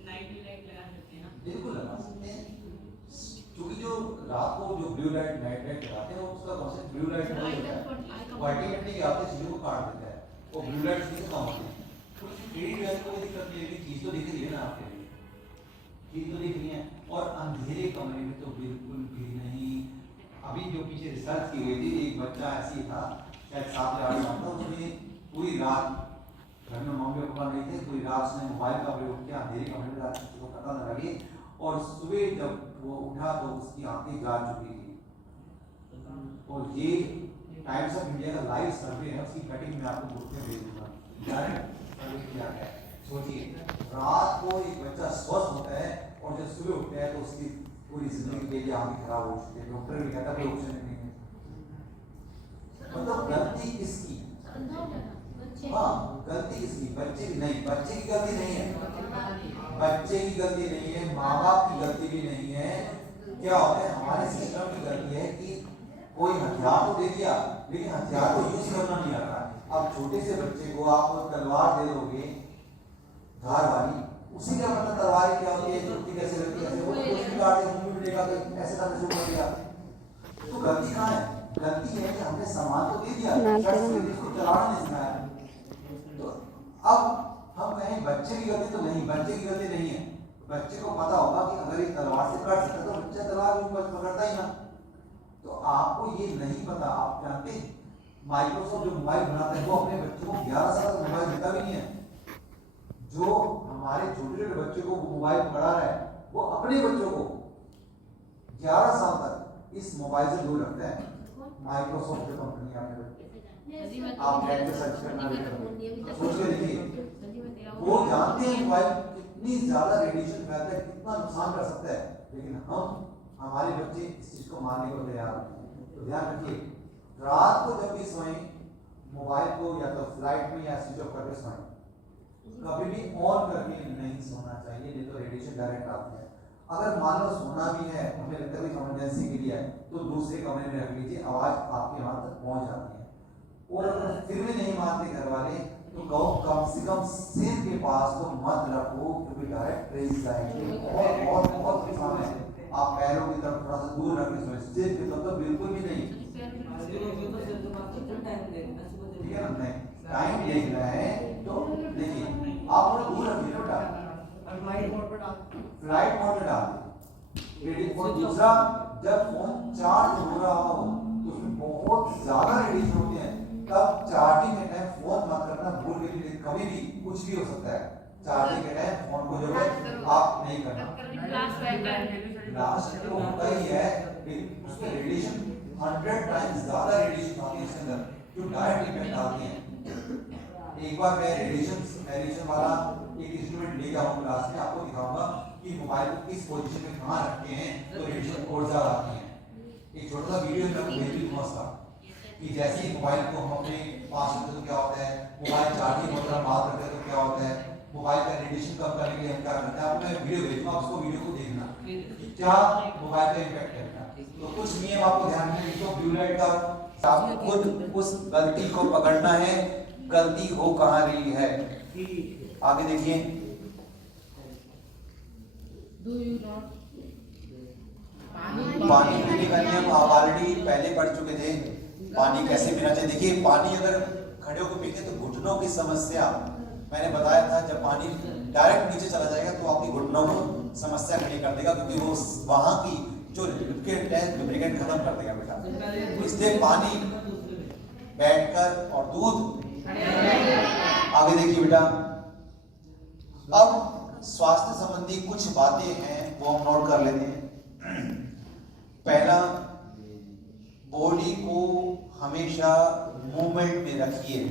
नाइट लाइट लगा सकते हैं ना? बिल्कुल लगा सकते हैं, क्योंकि जो रात को जो ब्लू लाइट नाइट लाइट लगाते हैं उसका कॉन्सेप्ट ब्लू लाइट नहीं होता है, अल्टीमेटली क्या होता है, चीजों को काट देता है, वो ब्लू लाइट से कम होती है। तो ग्रीन लाइट को दिक्कत नहीं है, चीज तो दिख रही है ना आपके लिए, चीज तो दिख रही है, और अंधेरे कमरे में तो बिल्कुल भी नहीं। अभी जो पीछे रिसर्च की गई थी, एक बच्चा ऐसी था शायद 7 या 8 साल का, उसने पूरी रात घर में मम्मी पापा नहीं थे, पूरी रात उसने मोबाइल का प्रयोग किया अंधेरे कमरे में, किसी को पता न लगे, और सुबह जब वो उठा तो उसकी आंखें जा चुकी थी। और ये टाइम्स ऑफ इंडिया का लाइव सर्वे है, उसकी कटिंग में आपको ग्रुप में भेज दूंगा, डायरेक्ट सर्वे किया गया है। सोचिए रात को एक बच्चा स्वस्थ होता है और जब सुबह उठता है तो उसकी पूरी जिंदगी के लिए आंखें खराब हो चुकी है, डॉक्टर भी कहता है कोई ऑप्शन नहीं है। मतलब गलती किसकी? हाँ, गलती किसकी? बच्चे की नहीं, बच्चे की गलती नहीं है, बच्चे की गलती नहीं है, माँ बाप की गलती भी नहीं है। क्या होता है, हमारे सिस्टम की गलती है कि कोई हथियार तो दे दिया लेकिन हथियार को यूज करना नहीं आता। अब छोटे से बच्चे को आप तलवार दे दोगे धार वाली, उसी का मतलब तलवार क्या होती है, चुटकी कैसे लगती है, वो कुछ भी काटे मुंह में मिलेगा तो ऐसे करने शुरू कर दिया। तो गलती कहाँ है? गलती है कि हमने सामान तो दे दिया, इसको चलाना नहीं सिखाया। तो अब हम कहें बच्चे की गलती, तो नहीं, बच्चे की गलती नहीं है, बच्चे को पता होगा कि अगर ये तलवार से काट सकता तो बच्चा तलवार भी पकड़ता ही ना। तो आपको ये नहीं पता, आप जानते हैं माइक्रोसॉफ्ट जो मोबाइल बनाता है वो अपने बच्चों को 11 साल तक मोबाइल देता भी नहीं है। जो हमारे छोटे छोटे बच्चों को मोबाइल पकड़ा रहा है वो अपने बच्चों को 11 साल तक इस मोबाइल से दूर रखता है। माइक्रोसॉफ्ट जो कंपनी है अपने आप नेट पे सर्च करना सोच के देखिए, वो जानते हैं मोबाइल कितनी ज्यादा रेडिएशन फैलता है, कितना नुकसान कर सकता है, लेकिन हमारे बच्चे इस चीज को मानने को तैयार नहीं है। तो ध्यान रखिए, रात को जब भी सोएं मोबाइल को या तो फ्लाइट में या स्विच ऑफ करके सोएं, कभी भी ऑन करके नहीं सोना चाहिए, नहीं तो रेडिएशन डायरेक्ट आते हैं। अगर मान लो सोना भी है, हमें लगता है इमरजेंसी के लिए है, तो दूसरे कमरे में रख लीजिए, आवाज आपके वहां तक पहुंच जाती है। और अगर फिर भी नहीं मानते घर वाले तो कहो कम से कम सिर के पास तो मत रखो, क्योंकि डायरेक्ट रेज आएंगे और बहुत बहुत नुकसान है। आप पैरों की तरफ थोड़ा सा दूर रख के सोएं, सिर की तरफ तो बिल्कुल भी नहीं। ठीक है ना, टाइम देख रहे हैं तो देखिए आप थोड़ा दूर रखिए बेटा, फ्लाइट मोड में डाल दीजिए। और दूसरा, जब फोन चार्ज हो रहा हो तो उसमें बहुत ज्यादा रेडिएशन होते हैं, तब चार्जिंग के टाइम फोन मत करना, भूल के लिए कभी भी कुछ भी हो सकता है। चार्जिंग के टाइम फोन को जो है आप नहीं करना। ब्लास्ट तो होता ही है, लेकिन उसमें रेडिएशन 100 टाइम्स ज्यादा रेडिएशन आती है इसके अंदर, जो डायरेक्ट इफेक्ट डालते हैं। एक बार मैं रेडिएशन वाला एक इंस्ट्रूमेंट लेके आऊंगा क्लास में, आपको दिखाऊंगा कि मोबाइल को किस पोजीशन में कहां रखते हैं तो रेडिएशन और ज्यादा आती है। एक छोटा सा वीडियो में आपको भेज भी दूंगा उसका, कि जैसे ही मोबाइल को हम अपने पास रखते तो क्या होता है, मोबाइल चार्जिंग होता है बात रखते तो क्या होता है, मोबाइल का रेडिएशन कम करने के लिए हम क्या करते हैं। आपको मैं वीडियो भेजूंगा, उसको वीडियो को देखना क्या मोबाइल का इम्पैक्ट है। तो कुछ नियम आपको ध्यान में रखिए। ब्लू लाइट का आपको खुद उस गलती को पकड़ना है, गलती हो कहां रही है। आगे देखिए, पानी पीने का नियम आप ऑलरेडी पहले पढ़ चुके थे, पानी कैसे पीना चाहिए। देखिए पानी अगर खड़े होकर पीते तो घुटनों की समस्या मैंने बताया था, जब पानी डायरेक्ट नीचे चला जाएगा तो आपकी घुटनों को समस्या खड़ी कर देगा, क्योंकि वो वहां की जो लुब्रिकेंट खत्म कर देगा बेटा। इसलिए पानी बैठकर और दूध। आगे देखिए बेटा, अब स्वास्थ्य संबंधी कुछ बातें हैं वो हम नोट कर लेते हैं। पहला, बॉडी को हमेशा मूवमेंट में रखिए।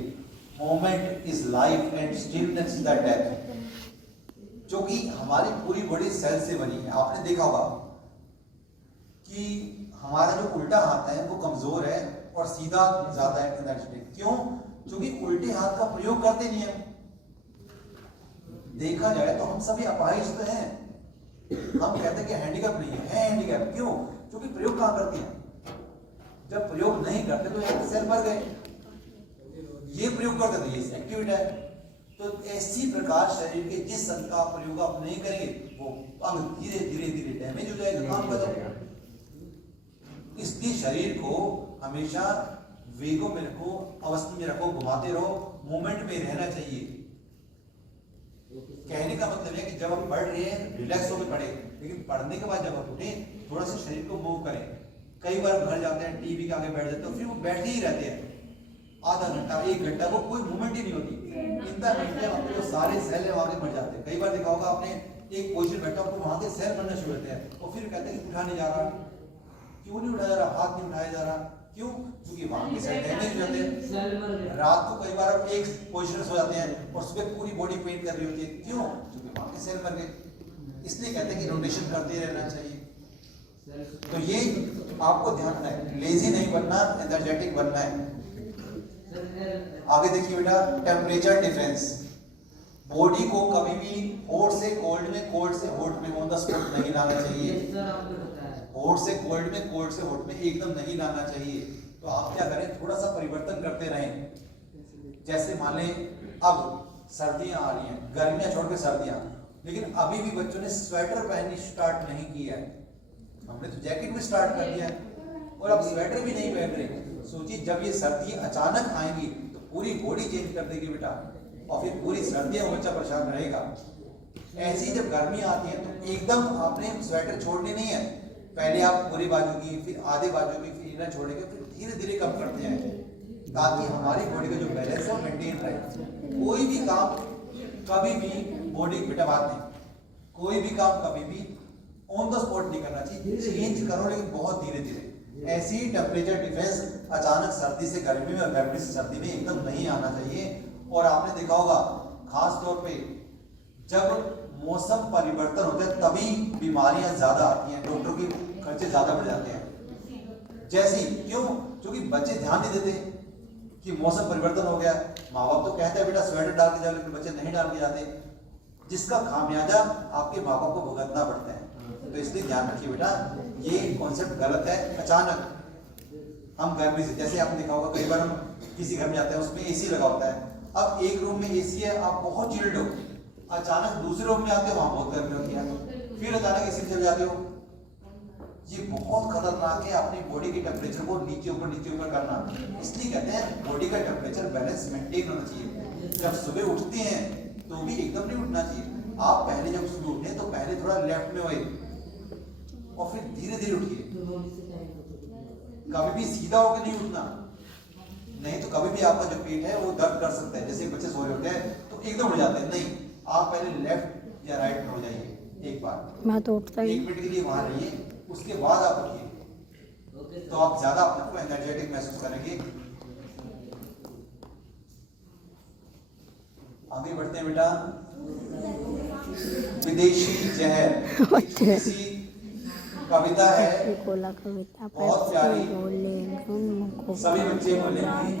Movement is life and stillness is the death. जो कि हमारी पूरी बॉडी सेल से बनी है। आपने देखा होगा कि हमारा जो उल्टा हाथ है वो कमजोर है और सीधा ज्यादा एनर्जेटिक। क्यों? क्योंकि उल्टे हाथ का प्रयोग करते नहीं हम। देखा जाए तो हम सभी अपाहिज तो हैं, हम कहते हैं कि हैंडीकैप नहीं है हैंडीकैप। क्यों? क्योंकि प्रयोग कहां करते हैं, जब प्रयोग नहीं करते तो एक सेल मर गए, ये प्रयोग करते तो ये एक्टिवेट है। तो ऐसी प्रकार शरीर के जिस अंग का प्रयोग आप नहीं करेंगे वो अंग धीरे धीरे धीरे डैमेज हो जाएगा, काम बदल। इसलिए शरीर को हमेशा वेगों में रखो, अवस्था में रखो, घुमाते रहो, मूवमेंट में रहना चाहिए। कहने का मतलब है कि जब हम पढ़ रहे हैं रिलैक्स होकर पढ़े, लेकिन पढ़ने के बाद जब आप उठे थोड़ा सा शरीर को मूव करें। कई बार घर जाते हैं टीवी के आगे बैठ जाते हैं, फिर वो बैठे ही रहते हैं आधा घंटा 1 घंटा, वो कोई मूवमेंट ही नहीं होती। इतना घंटे आपके जो सारे सेल है वहां मर जाते हैं। कई बार देखा होगा आपने, एक पोजीशन बैठा हो तो वहां के सेल मरना शुरू होते हैं और फिर कहते हैं कि उठा नहीं जा रहा, क्यों नहीं उठाया जा रहा, हाथ नहीं उठाया जा रहा, क्यों? क्योंकि वहां के सेल डैमेज हो जाते हैं। रात को कई बार आप एक पोजीशन से हो जाते हैं और सुबह पूरी बॉडी पेन कर रही होती है, क्यों? क्योंकि वहां के सेल मर गए। इसलिए कहते हैं कि रोटेशन करते रहना चाहिए। तो ये आपको ध्यान रखना है, लेजी नहीं बनना, एनर्जेटिक बनना है। आगे देखिए बेटा, टेम्परेचर डिफरेंस। बॉडी को कभी भी हॉट से कोल्ड में, कोल्ड से हॉट में ऑन द स्पॉट नहीं लाना चाहिए। हॉट से कोल्ड में, कोल्ड से हॉट में एकदम नहीं लाना चाहिए। तो आप क्या करें, थोड़ा सा परिवर्तन करते रहें। जैसे मान लें अब सर्दियां आ रही हैं, गर्मियां छोड़कर सर्दियां, लेकिन अभी भी बच्चों ने स्वेटर पहननी स्टार्ट नहीं किया है। हमने तो जैकेट भी स्टार्ट कर दिया है और अब स्वेटर भी नहीं पहन रहे। सोचिए जब ये सर्दी अचानक आएंगी तो पूरी बॉडी चेंज कर देगी बेटा, और फिर पूरी सर्दियां वो बच्चा परेशान रहेगा। ऐसी जब गर्मी आती है तो एकदम आपने स्वेटर छोड़नी नहीं है, पहले आप पूरी बाजू की, फिर आधे बाजू की, फिर इनर छोड़ेंगे, फिर धीरे धीरे कम करते हैं ताकि हमारी बॉडी का जो बैलेंस है वो मेंटेन रहे। कोई भी काम कभी भी बॉडी बेटा बात नहीं, कोई भी काम कभी भी ऑन द स्पॉट नहीं करना चाहिए, चेंज करो लेकिन बहुत धीरे धीरे। ऐसी टेम्परेचर डिफरेंस अचानक सर्दी से गर्मी में और गर्मी से सर्दी में एकदम नहीं आना चाहिए। और आपने देखा होगा खास तौर पे जब मौसम परिवर्तन होता है तभी बीमारियां ज्यादा आती हैं, डॉक्टर के खर्चे ज्यादा बढ़ जाते हैं। जैसी क्यों? क्योंकि बच्चे ध्यान नहीं देते कि मौसम परिवर्तन हो गया। माँ बाप तो कहते हैं बेटा स्वेटर डाल के जाओ, लेकिन बच्चे नहीं डाल के जाते, जिसका खामियाजा आपके माँ बाप को भुगतना पड़ता है। तो इसलिए ध्यान रखिए बेटा, ये कॉन्सेप्ट गलत है। अचानक हम गर्मी से, जैसे आपने देखा होगा कई बार हम किसी घर में जाते हैं उसमें एसी लगा होता है, अब एक रूम में एसी है, आप बहुत चिल्ड हो, अचानक दूसरे रूम में आते हो वहां बहुत गर्मी होती है, फिर अचानक एसी में चले जाते हो। ये बहुत खतरनाक है अपनी बॉडी के टेम्परेचर को नीचे ऊपर करना। इसलिए कहते हैं बॉडी का टेम्परेचर बैलेंस मेंटेन होना चाहिए। जब सुबह उठते हैं तो भी एकदम नहीं उठना चाहिए। आप पहले जब सुबह उठे तो पहले थोड़ा लेफ्ट में हुए और फिर धीरे धीरे उठिए। कभी भी सीधा होकर नहीं उठना, नहीं तो कभी भी आपका जो पेट है वो दर्द कर सकता है। जैसे बच्चे सो रहे होते हैं तो एकदम हो जाते हैं, नहीं, आप पहले लेफ्ट या राइट में हो जाइए एक बार। मैं तो उठता ही 1 मिनट के लिए वहां रहिए, उसके बाद आप उठिए, तो आप ज्यादा अपने को एनर्जेटिक महसूस करेंगे। आगे बढ़ते हैं बेटा। विदेशी जहर किसी कविता है कोला कविता बहुत प्यारी, सभी बच्चे बोलेंगे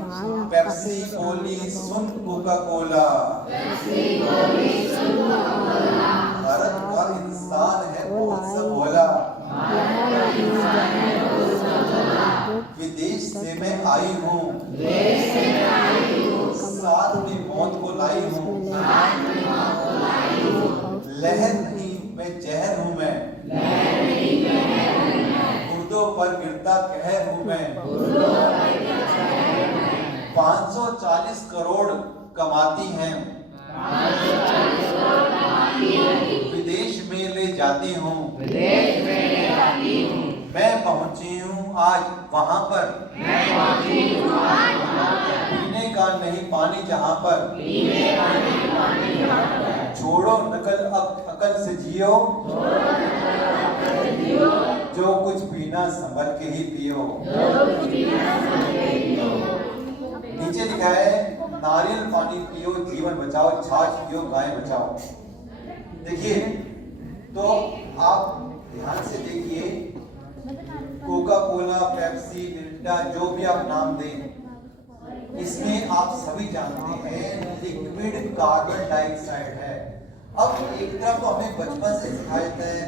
पेप्सी कोली सुन कोका कोला। भारत का इंसान है बहुत सा भोला, विदेश से मैं आई हूँ, साथ में मौत को लाई हूँ, लहर नहीं मैं जहर हूँ मैं, मुर्दों पर गिरता कहर हूँ मैं, 540 करोड़ कमाती हैं, विदेश में ले जाती हूँ, मैं पहुंची हूँ आज वहाँ पर, पीने का नहीं पानी जहाँ पर, छोड़ो नकल अब अकल से जियो, जो कुछ पीना संभल के ही पियो। नीचे लिखा है नारियल पानी पियो जीवन बचाओ, छाछ पियो गाय बचाओ। देखिए तो आप ध्यान से देखिए, कोका कोला, पेप्सी, मिरिंडा, जो भी आप नाम दें, इसमें आप सभी जानते हैं लिक्विड कार्बन डाइऑक्साइड है। अब एक तरफ तो हमें बचपन से सिखाया जाता है,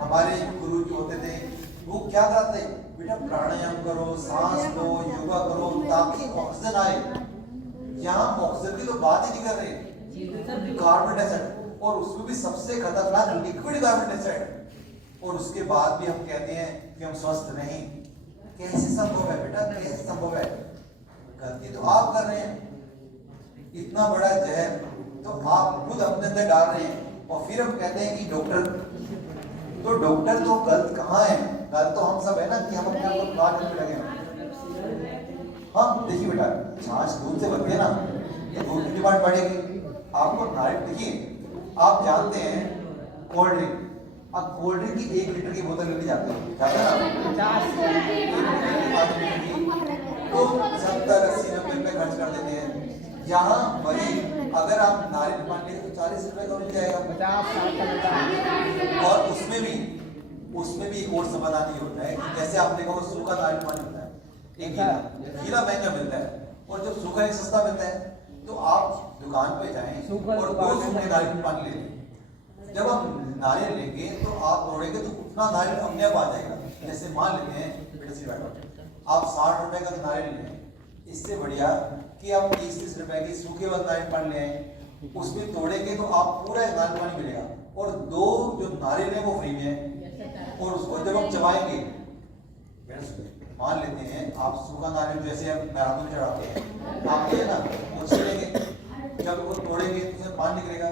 हमारे गुरु जो होते थे वो क्या कराते हैं, बेटा प्राणायाम करो, सांस लो, योगा करो ताकि ऑक्सीजन आए। यहाँ ऑक्सीजन की तो बात ही नहीं कर रहे, कार्बन डाइऑक्साइड, और उसमें भी सबसे खतरनाक लिक्विड कार्बन डाइऑक्साइड, और उसके बाद भी हम कहते हैं कि हम स्वस्थ नहीं। कैसे संभव है बेटा, कैसे संभव है? गलती तो आप कर रहे हैं, इतना बड़ा जहर तो आप खुद अपने अंदर डाल रहे हैं, और फिर हम कहते हैं कि डॉक्टर, तो डॉक्टर तो गलत कहाँ है? गलत तो हम सब है ना कि हम अपने आप को बात करने लगे हैं। हाँ देखिए बेटा, छाछ दूध से बनती है ना, तो दूध की डिमांड बढ़ेगी। आपको नारियल, देखिए आप जानते हैं कोल्ड ड्रिंक, अब कोल्ड ड्रिंक की 1 लीटर की बोतल लेके जाते हैं, जाते हैं ना, तो 70-80 रुपए खर्च कर देते हैं। यहाँ वही अगर आप नारियल पानी लेंगे तो 40 रुपए का मिल जाएगा, 50। और उसमें भी एक और समाधान ये होता है कि जैसे आप देखो सूखा नारियल पानी होता है, एक गीला महंगा मिलता है, और जब सूखा एक सस्ता मिलता है तो आप दुकान पे जाएं और 2 सूखे नारियल पानी ले लें। जब आप नारियल लेंगे तो आप तोड़ेंगे तो उतना नारियल अपने आप आ जाएगा। जैसे मान लेते हैं बेटा सी बैठो, आप 60 रुपए का नारियल लें, इससे बढ़िया कि आप 30-30 रुपए की सूखे वाला नारियल पानी ले आए, उसमें तोड़ेंगे तो आप पूरा नारियल पानी मिलेगा, और 2 जो नारियल है वो फ्री में है। और उसको जब हम चबाएंगे, मान लेते हैं आप सूखा नारियल जैसे हम मैराथन में चढ़ाते हैं, आप ये ना वो छिलेंगे, जब वो तोड़ेंगे तो उसमें पानी निकलेगा।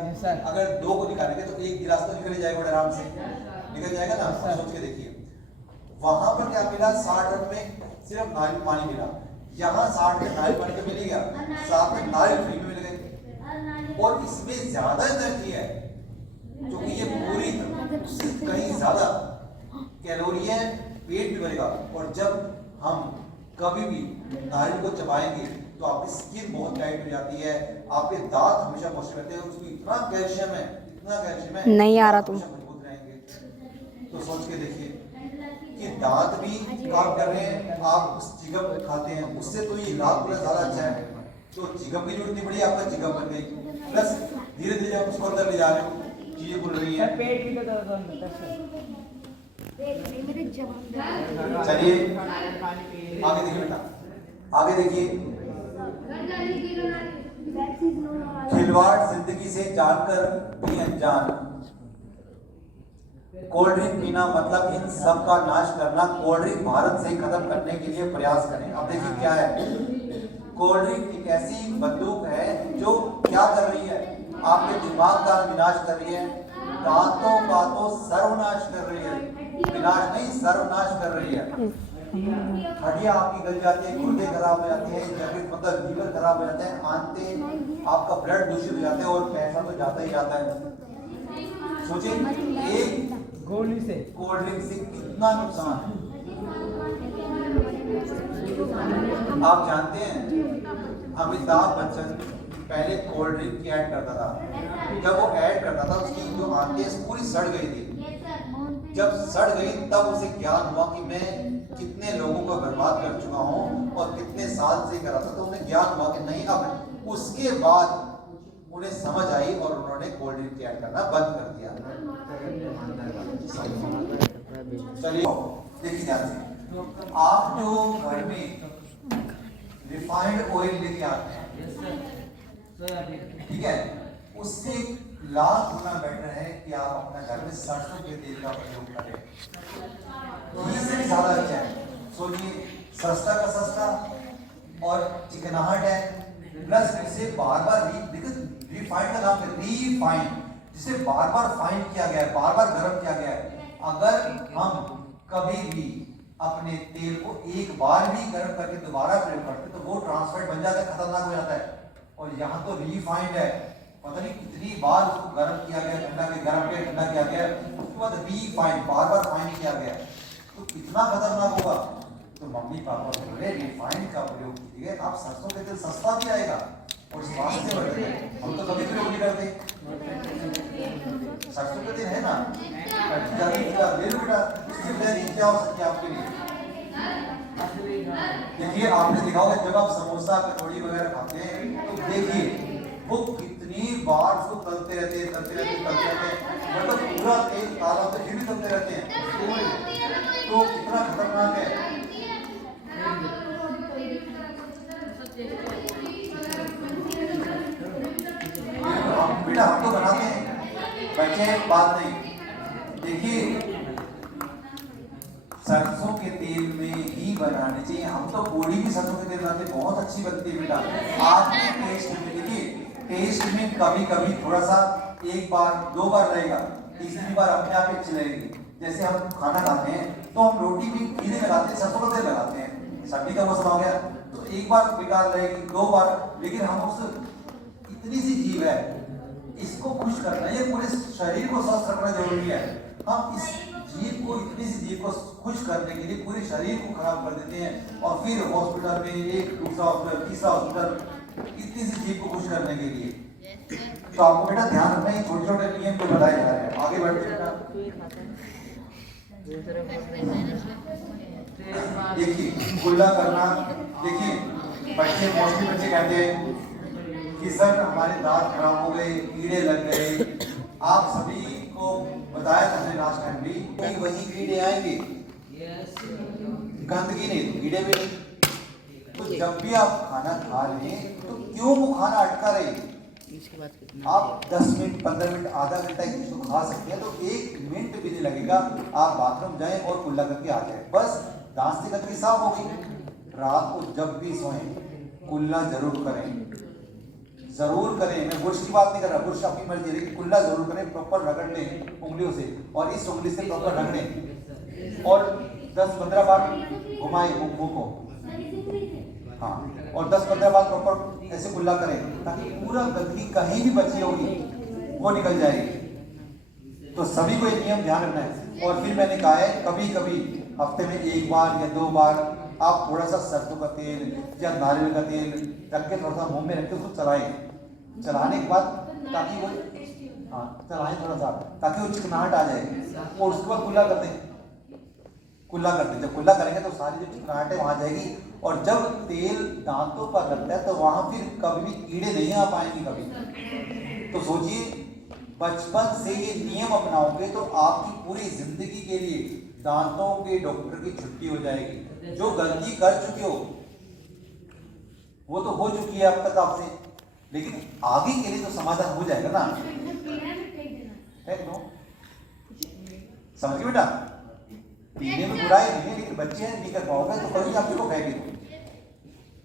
अगर 2 को निकालेंगे तो एक गिलास तो निकल जाएगा बड़े आराम से, निकल जाएगा ना। सोच के देखिए वहां पर क्या मिला, 60 रन में सिर्फ नारियल पानी मिला, यहाँ 60 में नारियल पानी तो मिल गया, साथ में नारियल फ्री में मिल गए। और इसमें ज्यादा एनर्जी है क्योंकि ये पूरी उससे कहीं ज्यादा कैलोरी है, पेट भी भरेगा। और जब हम कभी भी नारियल को चबाएंगे तो आपकी स्किन बहुत टाइट हो जाती है, आपके दांत हमेशा मॉइस्चर रहते हैं, उसमें इतना कैल्शियम है, इतना कैल्शियम है, नहीं आ रहा तुम। मजबूत रहेंगे। तो सोच के देखिए कि दांत भी काम कर रहे हैं, आप उस चिगम खाते हैं उससे तो ये लाभ पूरा ज्यादा अच्छा है। तो चिगम की जरूरत नहीं पड़ी, आपका चिगम बन गई, प्लस धीरे धीरे आप उसको अंदर ले जा रहे हो, चीजें खुल रही हैं। पेट भी तो दर्द होता है। चलिए आगे देखिए बेटा, आगे देखिए। खिलवाड़ जिंदगी से जानकर भी अनजान, कोल्ड ड्रिंक पीना मतलब इन सब का नाश करना, कोल्ड ड्रिंक भारत से खत्म करने के लिए प्रयास करें। अब देखिए क्या है, कोल्ड ड्रिंक एक ऐसी बंदूक है जो क्या कर रही है, आपके दिमाग का विनाश कर रही है, दांतों का तो सर्वनाश कर रही है, विनाश नहीं सर्वनाश कर रही है। हड्डियां आपकी गल जाती है, गुर्दे खराब हो जाते हैं, मतलब लीवर खराब हो जाता है, आंते आपका ब्लड दूषित हो जाता है और पैसा तो जाता ही जाता है। सोचिए एक गोली से कोल्ड ड्रिंक से कितना नुकसान है। आप जानते हैं अमिताभ बच्चन पहले कोल्ड ड्रिंक की ऐड करता था, जब वो ऐड करता था उसकी जो आंतें पूरी सड़ गई थी, जब सड़ गई तब उसे ज्ञान हुआ कि मैं कितने लोगों को बर्बाद कर चुका हूँ और कितने साल से कर रहा था, तो उन्हें ज्ञान हुआ कि नहीं। अब उसके बाद उन्हें समझ आई और उन्होंने कोल्ड ड्रिंक की ऐड करना बंद कर दिया। चलिए देखिए ध्यान से, आप जो घर में रिफाइंड ऑयल लेके आते हैं, ठीक है, उससे लाख गुना बेटर है कि आप अपने घर में सरसों के तेल का प्रयोग करें, इससे भी ज्यादा अच्छा है। सोचिए सस्ता का सस्ता और चिकनाहट है, प्लस इसे बार बार रिफाइंड का नाम है रिफाइंड, जिसे बार बार फाइन किया गया है, बार बार गर्म किया गया है। अगर हम कभी भी अपने तेल को एक बार भी गर्म करके दोबारा प्रयोग करते तो वो ट्रांसफर बन जाता है, खतरनाक हो जाता है। और यहाँ तो रिफाइंड है, पता नहीं कितनी बार उसको गर्म किया गया, ठंडा किया, गर्म किया, ठंडा किया गया, उसके बाद रिफाइंड बार बार फाइन किया गया, तो कितना खतरनाक होगा। तो मम्मी पापा बोले रिफाइंड का प्रयोग कीजिए, आप सरसों के तेल सस्ता भी आएगा और स्वास्थ्य से बढ़ेगा। हम तो कभी प्रयोग नहीं करते, सरसों के तेल है ना, उसकी वजह क्या हो सकती है आपके लिए। देखिए आपने देखा होगा जब आप समोसा कचौड़ी वगैरह खाते हैं तो देखिए वो कितनी बार उसको तलते रहते हैं, मतलब पूरा तेल काला होता है फिर भी तलते रहते हैं, तो कितना खतरनाक है। बेटा हम तो बनाते हैं, बच्चे बात नहीं। देखिए सरसों के तेल में ही बनाने चाहिए, हम तो पूरी भी सरसों के तेल बनाते हैं, बहुत अच्छी बनती है बेटा। आपके टेस्ट में देखिए, टेस्ट में कभी कभी थोड़ा सा एक बार दो बार रहेगा, तीसरी बार अपने आप अच्छी लगेगी। जैसे हम खाना खाते हैं तो हम रोटी भी घी नहीं लगाते, सरसों का तेल लगाते हैं, सर्दी का मौसम आ गया तो एक बार बेकार रहेगी, दो बार, लेकिन हम उस इतनी सी जीव है, इसको खुश करना, ये पूरे शरीर को स्वस्थ रखना जरूरी है। हम इस जीव को, इतनी सी जीव को खुश करने के लिए पूरे शरीर को खराब कर देते हैं और फिर हॉस्पिटल में एक दूसरा हॉस्पिटल तीसरा हॉस्पिटल, इतनी सी जीव को खुश करने के लिए। तो आपको बेटा ध्यान रखना, ये छोटे छोटे नियम को बताए जा रहे हैं। आगे बढ़ते बेटा, देखिए कुल्ला करना। देखिए बच्चे मोस्टली बच्चे कहते हैं कि सर हमारे दांत खराब हो गए, कीड़े लग गए। आप सभी को बताया था हमने लास्ट टाइम भी, वही कीड़े आएंगे, गंदगी नहीं तो कीड़े भी नहीं। तो जब भी आप खाना खा लें तो क्यों वो खाना अटका रहे, आप 10 मिनट 15 मिनट आधा घंटा इसको खा सकते हैं, तो 1 मिनट भी नहीं लगेगा, आप बाथरूम जाएं और कुल्ला करके आ जाए, बस दांत से गंदगी साफ होगी। रात को जब भी सोएं कुल्ला जरूर करें, जरूर करें। मैं बुर्श की बात नहीं कर रहा, बुर्श आपकी मर्जी है, लेकिन कुल्ला जरूर करें, प्रॉपर रगड़ लें उंगलियों से, और इस उंगली से प्रॉपर रगड़ें और 10-15 बार घुमाएं मुंह को, हाँ, और 10-15 बार प्रॉपर ऐसे कुल्ला करें ताकि पूरा गंदगी कहीं भी बची होगी वो निकल जाएगी। तो सभी को ये नियम ध्यान रखना है। और फिर मैंने कहा है कभी कभी हफ्ते में 1 बार या 2 बार आप थोड़ा सा सरसों का तेल या नारियल का तेल रख के थोड़ा सा मुंह में रख के उसको चलाएं। चलाने के बाद ताकि वो, हाँ, चलाएं थोड़ा सा ताकि वो चिकनाहट आ जाए, और उसके बाद कुल्ला कर दें। कुल्ला कर दें, जब कुल्ला करेंगे तो सारी जो चिकनाहट है वहाँ जाएगी, और जब तेल दांतों पर लगता है तो वहाँ फिर कभी भी कीड़े नहीं आ पाएंगे कभी। तो सोचिए, बचपन से ये नियम अपनाओगे तो आपकी पूरी जिंदगी के लिए दांतों के डॉक्टर की छुट्टी हो जाएगी। जो गलती कर चुके हो वो तो हो चुकी है अब तक आपसे, लेकिन आगे के लिए तो समाधान हो जाएगा ना। फेंक दो, समझ गए बेटा? पीने में बुराई नहीं है, लेकिन बच्चे हैं नहीं कर पाओगे तो कभी आप देखो फेंक दो,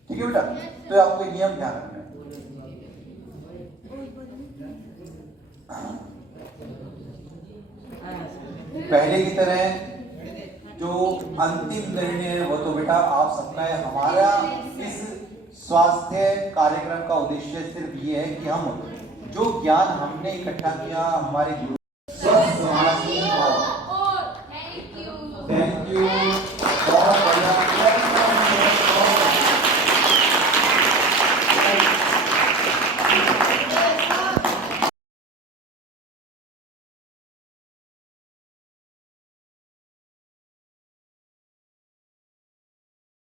ठीक है बेटा? तो आपको ये नियम ध्यान रखना है। पहले की तरह जो अंतिम निर्णय है वो तो बेटा आप सबका है। हमारा इस स्वास्थ्य कार्यक्रम का उद्देश्य सिर्फ ये है कि हम जो ज्ञान हमने इकट्ठा किया हमारे गुरु, स्वस्थ समाज की, थैंक यू।